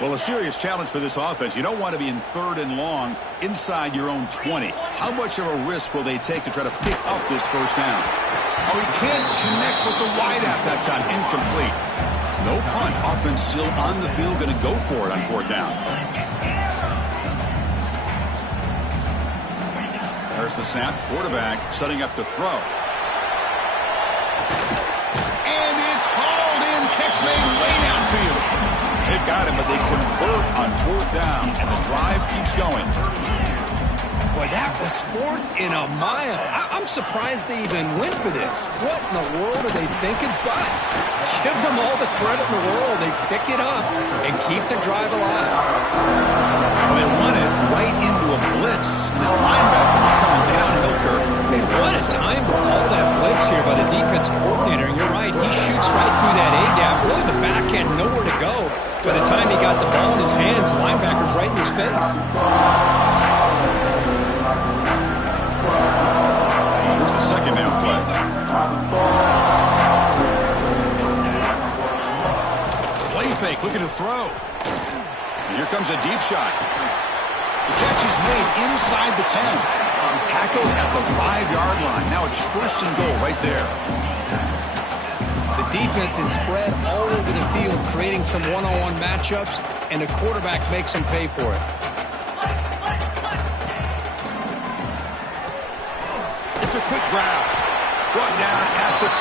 Well, a serious challenge for this offense. You don't want to be in 3rd and long inside your own 20. How much of a risk will they take to try to pick up this first down? Oh, he can't connect with the wideout that time. Incomplete. No punt. Offense still on the field. Going to go for it on 4th down. There's the snap. Quarterback setting up to throw. And it's hauled in. Catch made way downfield. They've got him, but they convert on 4th down, and the drive keeps going. Boy, that was 4th and a mile. I'm surprised they even went for this. What in the world are they thinking? But give them all the credit in the world. They pick it up and keep the drive alive. Well, they run it right into a blitz. And that linebacker was coming downhill, Kirk. Man, what a time to call that blitz here by the defensive coordinator. And you're right, he shoots right through that A-gap. Really, the back had nowhere to go. By the time he got the ball in his hands, the linebacker's right in his face. Here's the 2nd down play. Play fake, looking to throw. And here comes a deep shot. The catch is made inside the 10. Tackled at the 5-yard line. Now it's 1st and goal right there. The defense is spread all over the field, creating some one-on-one matchups, and the quarterback makes them pay for it. It's a quick grab. Brought down at the 2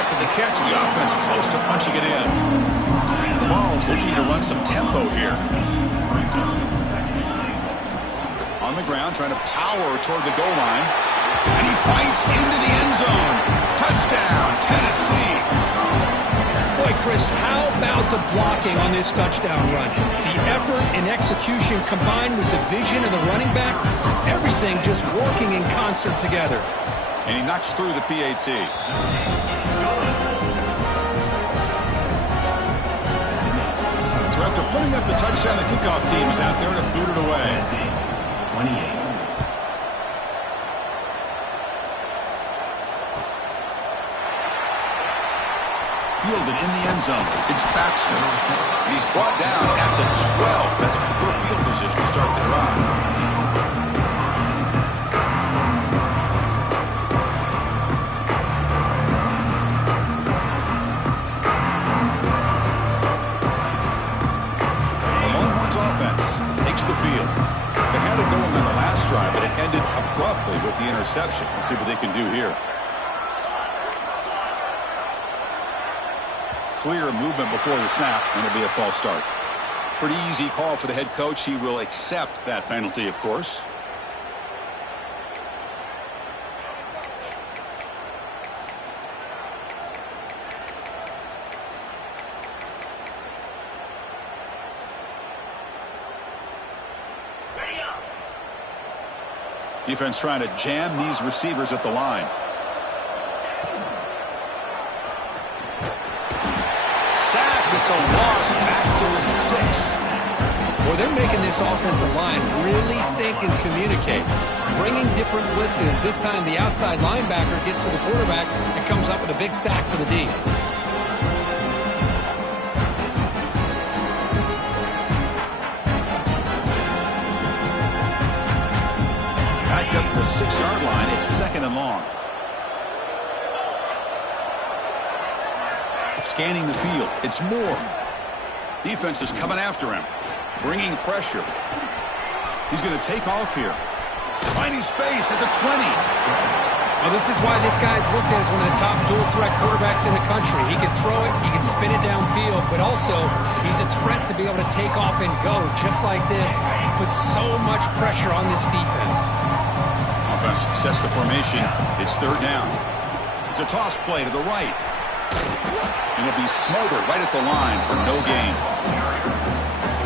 after the catch. The offense close to punching it in. The Vols looking to run some tempo here. On the ground, trying to power toward the goal line. And he fights into the end zone. Touchdown, Tennessee. Boy, Chris, how about the blocking on this touchdown run? The effort and execution combined with the vision of the running back, everything just working in concert together. And he knocks through the PAT. So after putting up the touchdown, the kickoff team is out there to boot it away. 28. Fielded in the end zone. It's Baxter. And he's brought down at the 12. That's poor field position to start the drive. interception. Let's see what they can do here. Clear movement before the snap, and it'll be a false start. Pretty easy call for the head coach. He will accept that penalty, of course. Defense trying to jam these receivers at the line. Sacked. It's a loss back to the 6. Well, they're making this offensive line really think and communicate. Bringing different blitzes. This time the outside linebacker gets to the quarterback and comes up with a big sack for the D. Up the 6-yard line. It's 2nd and long. Scanning the field. It's Moore. Defense is coming after him. Bringing pressure. He's going to take off here. Finding space at the 20. Well, this is why this guy's looked at as one of the top dual-threat quarterbacks in the country. He can throw it, he can spin it downfield, but also he's a threat to be able to take off and go just like this. Puts so much pressure on this defense. Sets the formation. It's 3rd down. It's a toss play to the right. And it'll be smothered right at the line for no gain.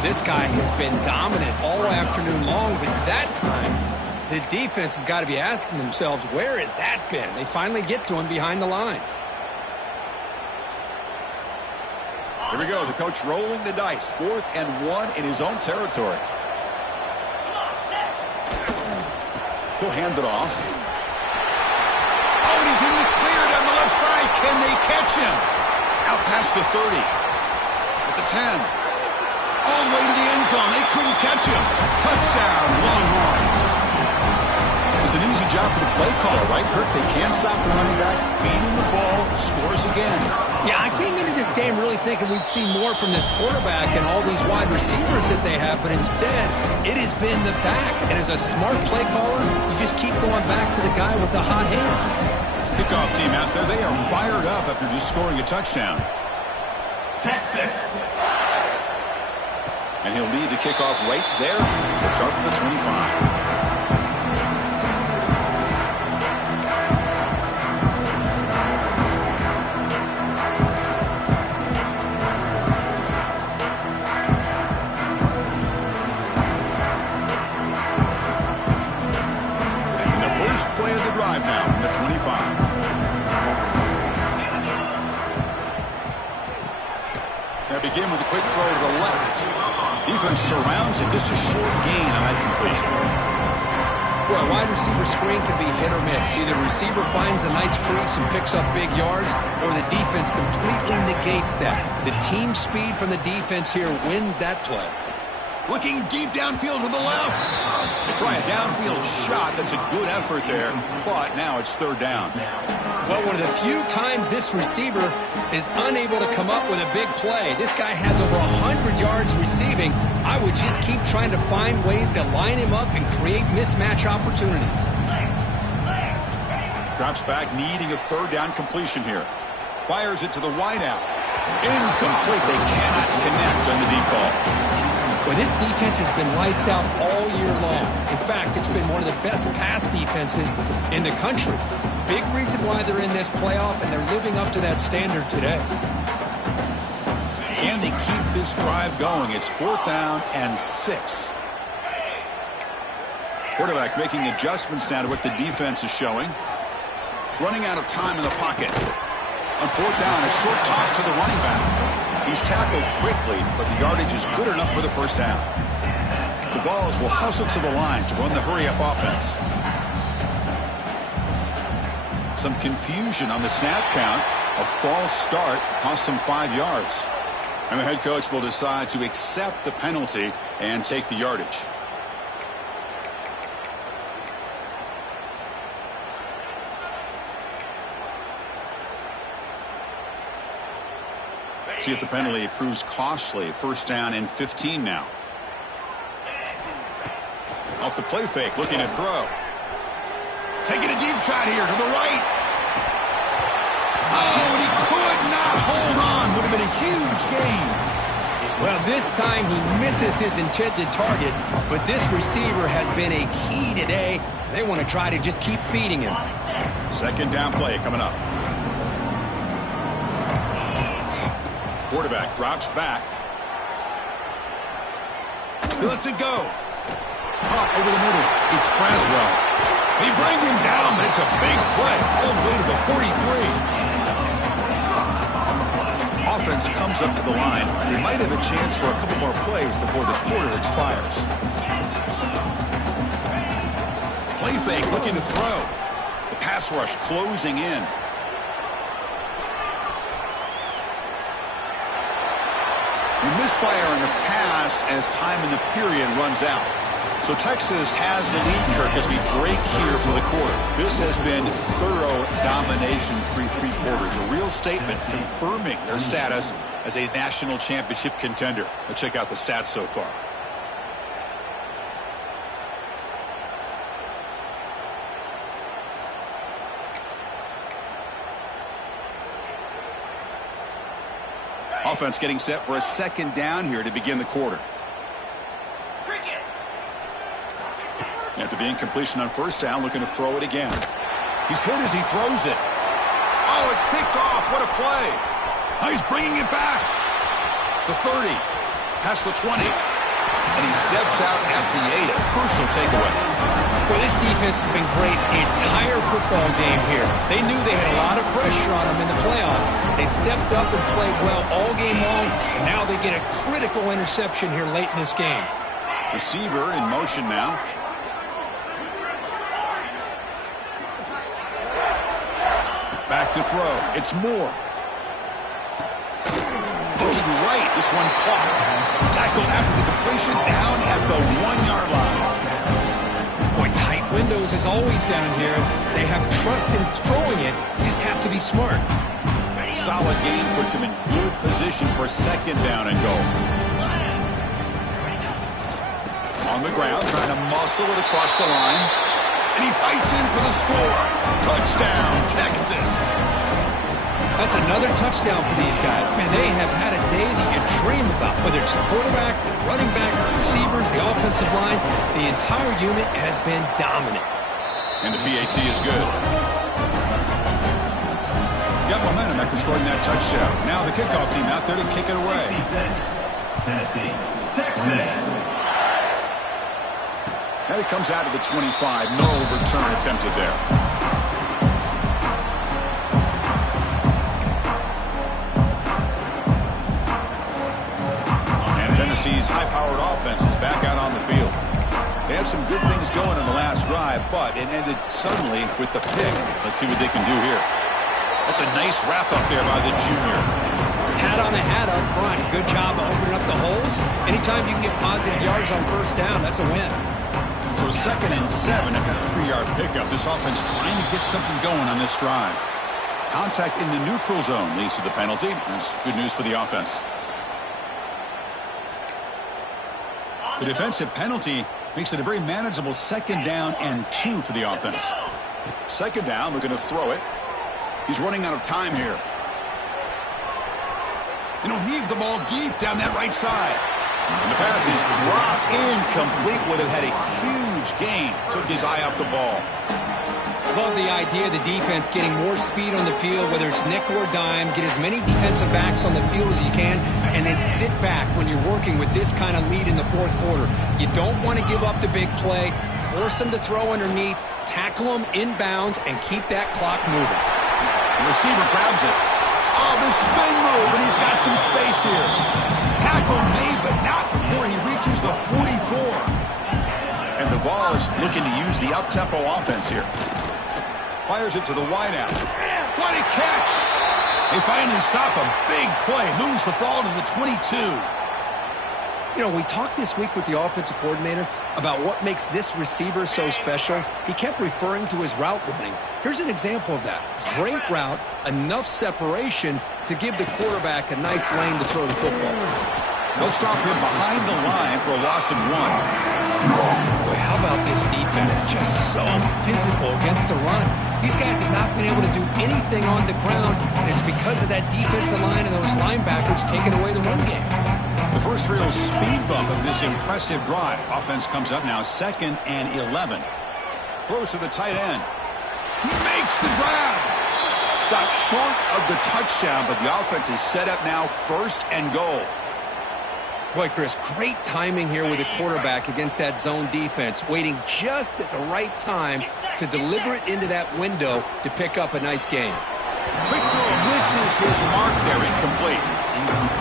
This guy has been dominant all afternoon long, but that time, the defense has got to be asking themselves, where has that been? They finally get to him behind the line. Here we go. The coach rolling the dice. 4th and 1 in his own territory. He'll hand it off. Oh, and he's in the clear down the left side. Can they catch him? Out past the 30. At the 10. All the way to the end zone. They couldn't catch him. Touchdown, Longhorns. It's an easy job for the play caller, right, Kirk? They can't stop the running back. Feeding the ball. Scores again. Yeah, I came into this game really thinking we'd see more from this quarterback and all these wide receivers that they have, but instead, it has been the back. And as a smart play caller, you just keep going back to the guy with the hot hand. Kickoff team out there, they are fired up after just scoring a touchdown. Texas. And he'll lead the kickoff right there. We'll start from the 25. Play of the drive now from the 25. Now begin with a quick throw to the left. Defense surrounds him. Just a short gain on that completion. Well, a wide receiver screen can be hit or miss. Either the receiver finds a nice crease and picks up big yards, or the defense completely negates that. The team speed from the defense here wins that play. Looking deep downfield to the left. They try a downfield shot. That's a good effort there, but now it's 3rd down. Well, one of the few times this receiver is unable to come up with a big play. This guy has over 100 yards receiving. I would just keep trying to find ways to line him up and create mismatch opportunities. Drops back, needing a 3rd down completion here. Fires it to the wideout. Incomplete. They cannot connect on the deep ball. Well, this defense has been lights out all year long. In fact, it's been one of the best pass defenses in the country. Big reason why they're in this playoff, and they're living up to that standard today. Can they keep this drive going? It's 4th down and 6. Quarterback making adjustments now to what the defense is showing. Running out of time in the pocket. On 4th down, a short toss to the running back. He's tackled quickly, but the yardage is good enough for the 1st down. The Vols will hustle to the line to run the hurry-up offense. Some confusion on the snap count. A false start cost them 5 yards. And the head coach will decide to accept the penalty and take the yardage. See if the penalty proves costly. 1st down and 15 now. Off the play fake, looking to throw. Taking a deep shot here to the right. Oh, and he could not hold on. Would have been a huge gain. Well, this time he misses his intended target, but this receiver has been a key today. They want to try to just keep feeding him. Second down play coming up. Quarterback drops back. He lets it go. Caught over the middle. It's Braswell. They bring him down, but it's a big play all the way to the 43. Offense comes up to the line. They might have a chance for a couple more plays before the quarter expires. Play fake, looking to throw. The pass rush closing in. You misfire on the pass as time in the period runs out. So Texas has the lead, Kirk, as we break here for the quarter. This has been thorough domination through 3 quarters. A real statement confirming their status as a national championship contender. Let's check out the stats so far. Offense getting set for a second down here to begin the quarter. After the incompletion on first down, looking to throw it again. He's hit as he throws it. Oh, it's picked off. What a play. Oh, he's bringing it back. The 30. Past the 20. And he steps out at the 8. A crucial takeaway. Well, this defense has been great the entire football game here. They knew they had a lot of pressure on them in the playoff. They stepped up and played well all game long, and now they get a critical interception here late in this game. Receiver in motion now. Back to throw. It's Moore. Looking right. This one caught. Tackled after the completion down at the 1-yard line. Boy, tight windows as always down here. They have trust in throwing it. You just have to be smart. Solid gain puts him in good position for second down and goal. On the ground, trying to muscle it across the line. And he fights in for the score. Touchdown, Texas. That's another touchdown for these guys. Man, they have had a day that you dream about. Whether it's the quarterback, the running back, the receivers, the offensive line, the entire unit has been dominant. And the PAT is good. Got momentum after scoring that touchdown. Now the kickoff team out there to kick it away. Tennessee, Texas. Now he comes out of the 25. No return attempted there. And Tennessee's high-powered offense is back out on the field. They had some good things going in the last drive, but it ended suddenly with the pick. Let's see what they can do here. That's a nice wrap-up there by the junior. Hat on a hat up front. Good job opening up the holes. Anytime you can get positive yards on first down, that's a win. So 2nd and 7 after a 3-yard pickup. This offense trying to get something going on this drive. Contact in the neutral zone leads to the penalty. That's good news for the offense. The defensive penalty makes it a very manageable 2nd down and 2 for the offense. 2nd down, looking to throw it. He's running out of time here. And he'll heave the ball deep down that right side. And the pass is dropped incomplete. Would have had a huge gain. Took his eye off the ball. Love the idea of the defense getting more speed on the field, whether it's nickel or dime. Get as many defensive backs on the field as you can, and then sit back when you're working with this kind of lead in the 4th quarter. You don't want to give up the big play. Force them to throw underneath, tackle them inbounds, and keep that clock moving. The receiver grabs it. Oh, the spin move, and he's got some space here. Tackle made, but not before he reaches the 44. And the Vols looking to use the up-tempo offense here. Fires it to the wideout. What a catch! They finally stop a big play. Moves the ball to the 22. You know, we talked this week with the offensive coordinator about what makes this receiver so special. He kept referring to his route running. Here's an example of that. Great route, enough separation to give the quarterback a nice lane to throw the football. They'll stop him behind the line for a loss of 1. Boy, how about this defense? Just so physical against the run. These guys have not been able to do anything on the ground, and it's because of that defensive line and those linebackers taking away the run game. The first real speed bump of this impressive drive. Offense comes up now 2nd and 11. Throws to the tight end. He makes the grab. Stopped short of the touchdown, but the offense is set up now 1st and goal. Boy, Chris, great timing here with the quarterback against that zone defense, waiting just at the right time to deliver it into that window to pick up a nice gain. Quick throw misses his mark there, incomplete.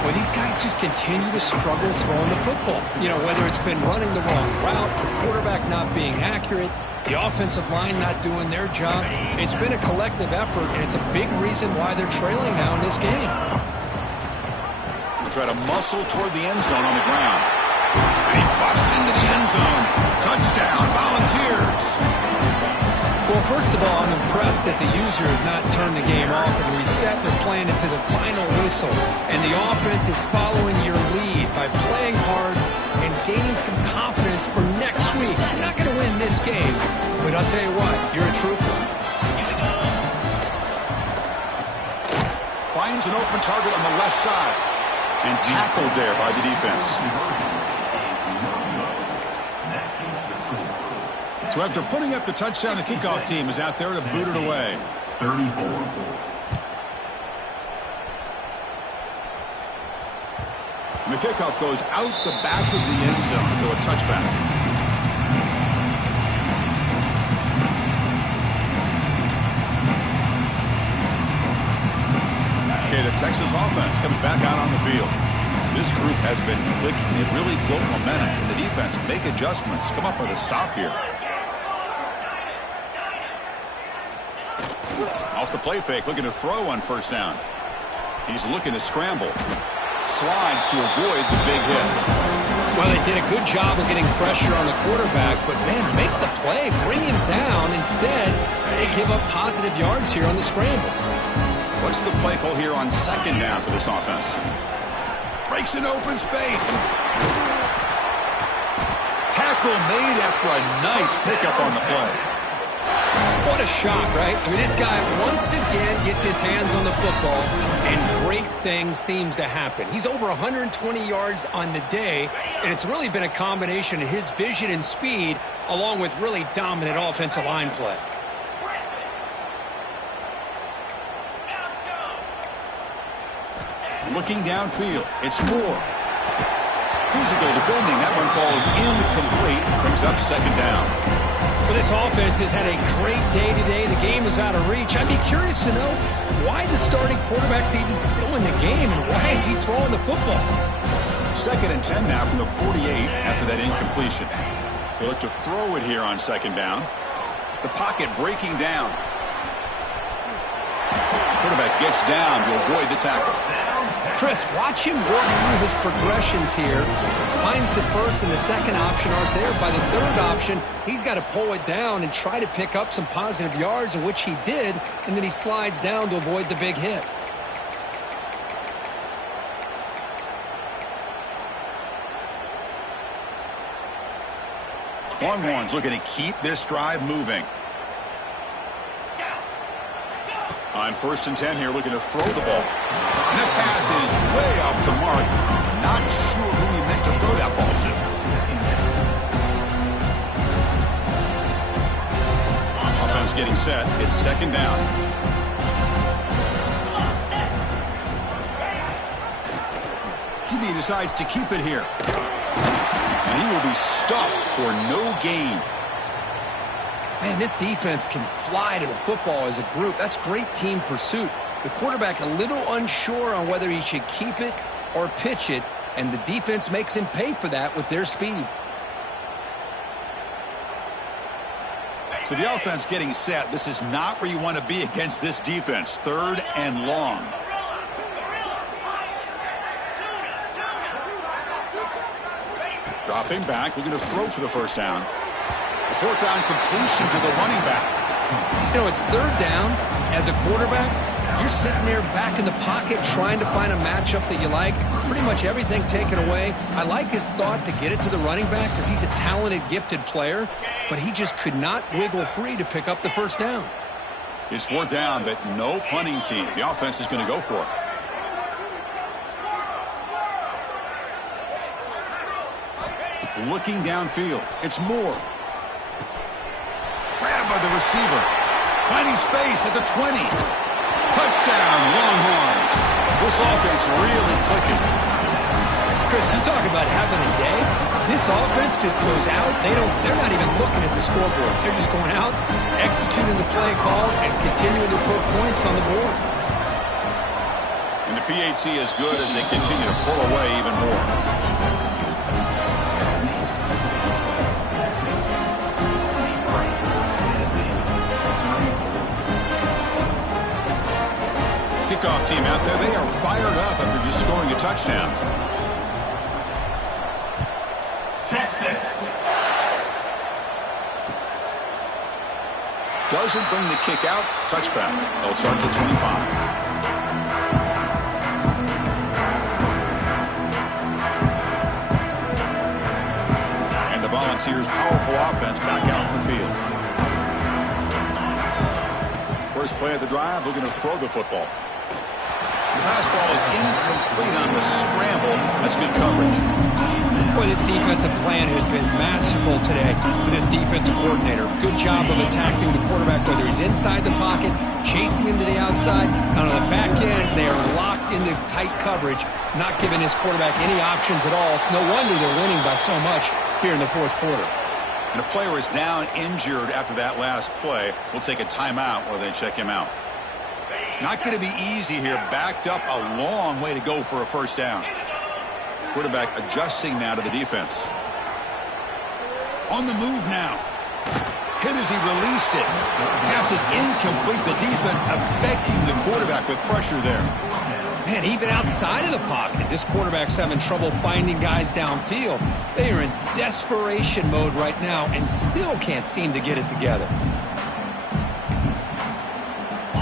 Well, these guys just continue to struggle throwing the football. You know, whether it's been running the wrong route, the quarterback not being accurate, the offensive line not doing their job. It's been a collective effort, and it's a big reason why they're trailing now in this game. Try to muscle toward the end zone on the ground. And he busts into the end zone. Touchdown, Volunteers. Well, first of all, I'm impressed that the user has not turned the game off and reset. They're playing it to the final whistle. And the offense is following your lead by playing hard and gaining some confidence for next week. You're not going to win this game, but I'll tell you what, you're a trooper. Finds an open target on the left side. And tackled there by the defense. So after putting up the touchdown, the kickoff team is out there to boot it away. 34. And the kickoff goes out the back of the end zone, so a touchback. The Texas offense comes back out on the field. This group has been clicking. It really built momentum. Can the defense make adjustments? Come up with a stop here. Off the play fake, looking to throw on 1st down. He's looking to scramble. Slides to avoid the big hit. Well, they did a good job of getting pressure on the quarterback, but man, make the play, bring him down. Instead, they give up positive yards here on the scramble. What's the play call here on 2nd down for this offense? Breaks an open space. Tackle made after a nice pickup on the play. What a shot, right? I mean, this guy once again gets his hands on the football, and great things seems to happen. He's over 120 yards on the day, and it's really been a combination of his vision and speed along with really dominant offensive line play. Looking downfield, it's Moore. Physical defending, that one falls incomplete, brings up 2nd down. Well, this offense has had a great day today. The game is out of reach. I'd be curious to know why the starting quarterback's even still in the game, and why is he throwing the football? 2nd and 10 now from the 48 after that incompletion. They look to throw it here on 2nd down. The pocket breaking down. Quarterback gets down to avoid the tackle. Chris, watch him work through his progressions here. Finds the 1st and the 2nd option aren't there. By the 3rd option, he's got to pull it down and try to pick up some positive yards, in which he did, and then he slides down to avoid the big hit. Longhorns looking to keep this drive moving. On 1st and 10 here, looking to throw the ball. And that pass is way off the mark. Not sure who he meant to throw that ball to. Offense getting set. It's 2nd down. He decides to keep it here. And he will be stuffed for no gain. Man, this defense can fly to the football as a group. That's great team pursuit. The quarterback a little unsure on whether he should keep it or pitch it, and the defense makes him pay for that with their speed. So the offense getting set. This is not where you want to be against this defense. 3rd and long. Dropping back, looking to throw for the 1st down. The 4th down completion to the running back. You know, it's 3rd down. As a quarterback, You're sitting there back in the pocket trying to find a matchup that you like. Pretty much everything taken away. I like his thought to get it to the running back because he's a talented, gifted player, but he just could not wiggle free to pick up the first down. It's 4th down, but no punting team. The offense is going to go for it. Looking downfield. It's Moore. Grabbed by the receiver. Finding space at the 20. Touchdown, Longhorns. This offense really clicking. Chris, you talk about having a day. This offense just goes out. They're not even looking at the scoreboard. They're just going out, executing the play call, and continuing to put points on the board. And the PAT is good as they continue to pull away even more. Kickoff team out there. They are fired up after just scoring a touchdown. Texas. Doesn't bring the kick out. Touchback. They'll start at the 25. And the Volunteers' powerful offense back out in the field. First play of the drive, looking to throw the football. The pass ball is incomplete on the scramble. That's good coverage. Boy, this defensive plan has been masterful today for this defensive coordinator. Good job of attacking the quarterback, whether he's inside the pocket, chasing him to the outside. And on the back end, they are locked into tight coverage, not giving his quarterback any options at all. It's no wonder they're winning by so much here in the fourth quarter. And a player is down injured after that last play. We'll take a timeout while they check him out. Not going to be easy here. Backed up a long way to go for a first down. Quarterback adjusting now to the defense. On the move now. Hit as he released it. Pass is incomplete. The defense affecting the quarterback with pressure there. Man, even outside of the pocket, this quarterback's having trouble finding guys downfield. They are in desperation mode right now and still can't seem to get it together.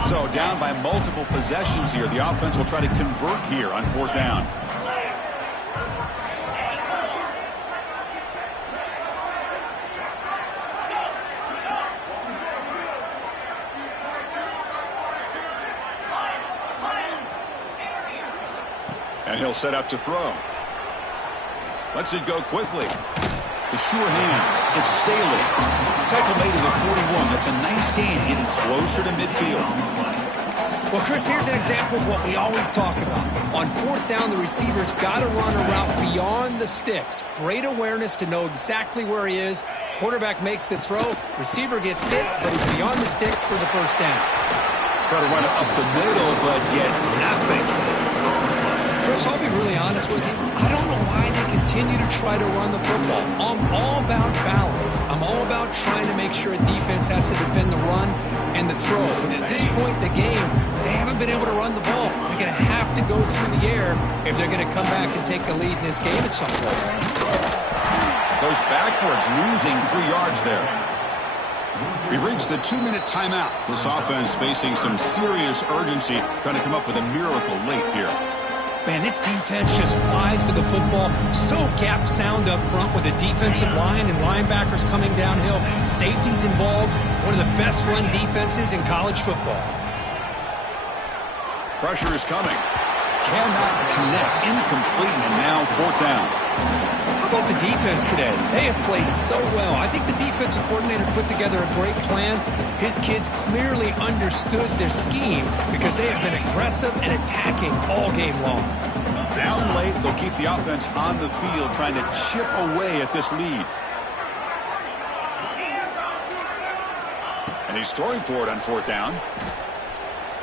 So down by multiple possessions here. The offense will try to convert here on 4th down. And he'll set up to throw. Lets it go quickly. The sure hands. It's Staley. Tackle made to the 41. That's a nice gain, getting closer to midfield. Well, Chris, here's an example of what we always talk about. On 4th down, the receiver's got to run a route beyond the sticks. Great awareness to know exactly where he is. Quarterback makes the throw. Receiver gets hit, but he's beyond the sticks for the first down. Try to run it up the middle, but get nothing. Chris, I'll be really honest with you. I don't know why they continue to try to run the football. I'm all about balance. I'm all about trying to make sure a defense has to defend the run and the throw. But at this point in the game, they haven't been able to run the ball. They're going to have to go through the air if they're going to come back and take the lead in this game at some point. Goes backwards, losing 3 yards there. We've reached the 2-minute timeout. This offense facing some serious urgency, trying to come up with a miracle late here. Man, this defense just flies to the football. So gap sound up front with a defensive line and linebackers coming downhill. Safeties involved. One of the best run defenses in college football. Pressure is coming. Cannot connect. Incomplete, and now 4th down. How about the defense today? They have played so well. I think the defensive coordinator put together a great plan. His kids clearly understood their scheme because they have been aggressive and attacking all game long. Down late, they'll keep the offense on the field trying to chip away at this lead. And he's throwing for it on 4th down.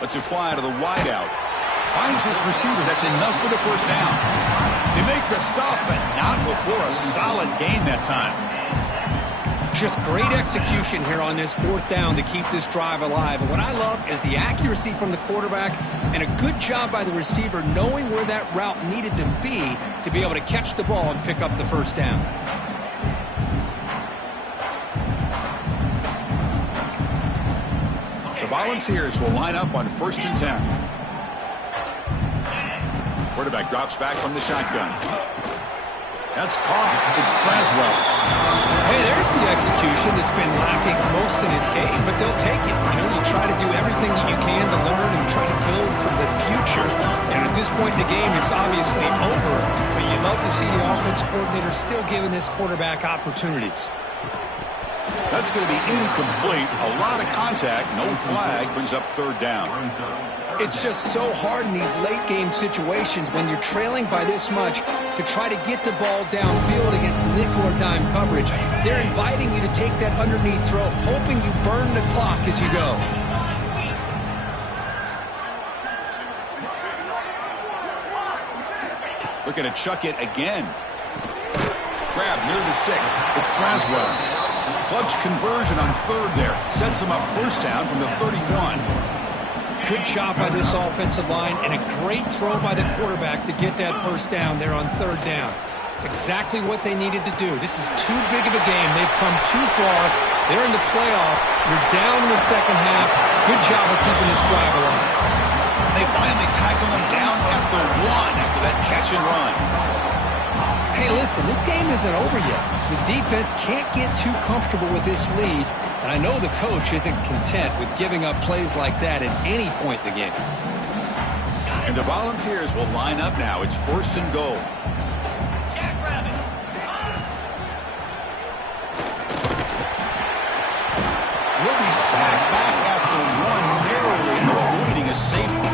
Lets it fly to the wideout. Finds his receiver. That's enough for the first down. They make the stop, but not before a solid gain that time. Just great execution here on this 4th down to keep this drive alive. And what I love is the accuracy from the quarterback and a good job by the receiver knowing where that route needed to be able to catch the ball and pick up the first down. Volunteers will line up on 1st and 10. Quarterback drops back from the shotgun. That's caught. It's Braswell. Hey, there's the execution that's been lacking most in his game, but they'll take it. You know, you try to do everything that you can to learn and try to build for the future. And at this point in the game, it's obviously over, but you love to see the offense coordinator still giving this quarterback opportunities. That's going to be incomplete. A lot of contact. No flag. Brings up 3rd down. It's just so hard in these late-game situations when you're trailing by this much to try to get the ball downfield against nickel or dime coverage. They're inviting you to take that underneath throw, hoping you burn the clock as you go. Looking to chuck it again. Grab near the sticks. It's Braswell. Clutch conversion on 3rd there. Sets him up 1st down from the 31. Good job by this offensive line and a great throw by the quarterback to get that 1st down there on 3rd down. It's exactly what they needed to do. This is too big of a game. They've come too far. They're in the playoff. You're down in the second half. Good job of keeping this drive alive. They finally tackle him down at the 1 after that catch and run. Hey, listen, this game isn't over yet. The defense can't get too comfortable with this lead, and I know the coach isn't content with giving up plays like that at any point in the game. And the Volunteers will line up now. It's 1st and goal. He'll be sacked back at the 1, narrowly avoiding a safety.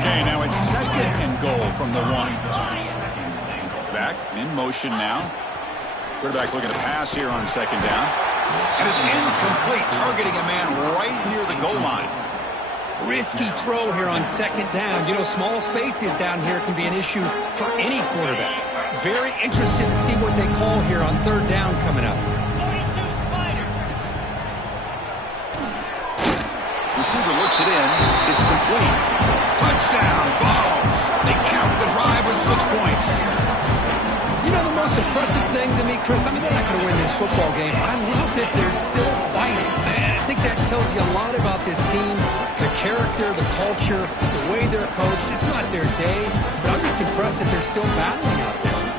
Okay, now it's 2nd and goal from the 1. Back in motion now. Quarterback looking to pass here on 2nd down. And it's incomplete, targeting a man right near the goal line. Risky throw here on 2nd down. You know, small spaces down here can be an issue for any quarterback. Very interested to see what they call here on 3rd down coming up. Receiver looks it in. It's complete. Touchdown, Vols. They count the drive with 6 points. You know, the most impressive thing to me, Chris, I mean, they're not going to win this football game. I love that they're still fighting. And I think that tells you a lot about this team, the character, the culture, the way they're coached. It's not their day, but I'm just impressed that they're still battling out there.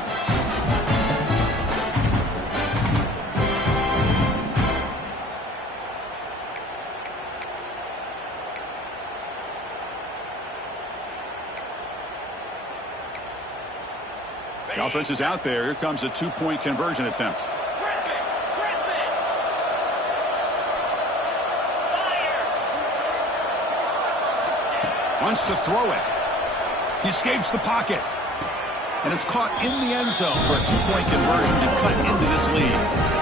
The offense is out there. Here comes a 2-point conversion attempt. Wants to throw it. He escapes the pocket. And it's caught in the end zone for a 2-point conversion to cut into this lead.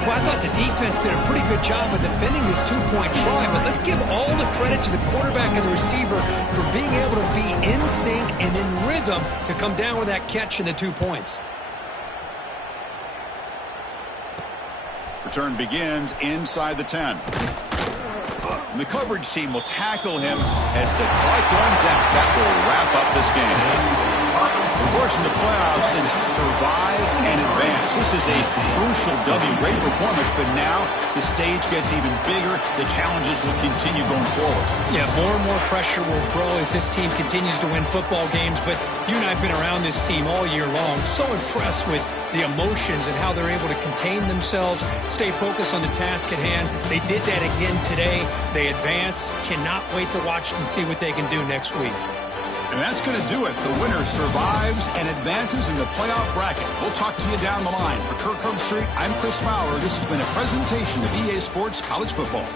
Well, I thought the defense did a pretty good job of defending this 2-point try, but let's give all the credit to the quarterback and the receiver for being able to be in sync and in rhythm to come down with that catch and the 2 points. Return begins inside the 10. And the coverage team will tackle him as the clock runs out. That will wrap up this game. Of course, in the playoffs is survive and advance. This is a crucial W. Great performance, but now the stage gets even bigger. The challenges will continue going forward. Yeah, more and more pressure will grow as this team continues to win football games, but you and I have been around this team all year long. So impressed with the emotions and how they're able to contain themselves, stay focused on the task at hand. They did that again today. They advance. Cannot wait to watch and see what they can do next week. And that's going to do it. The winner survives and advances in the playoff bracket. We'll talk to you down the line. For Kirk Herbstreit, I'm Chris Fowler. This has been a presentation of EA Sports College Football.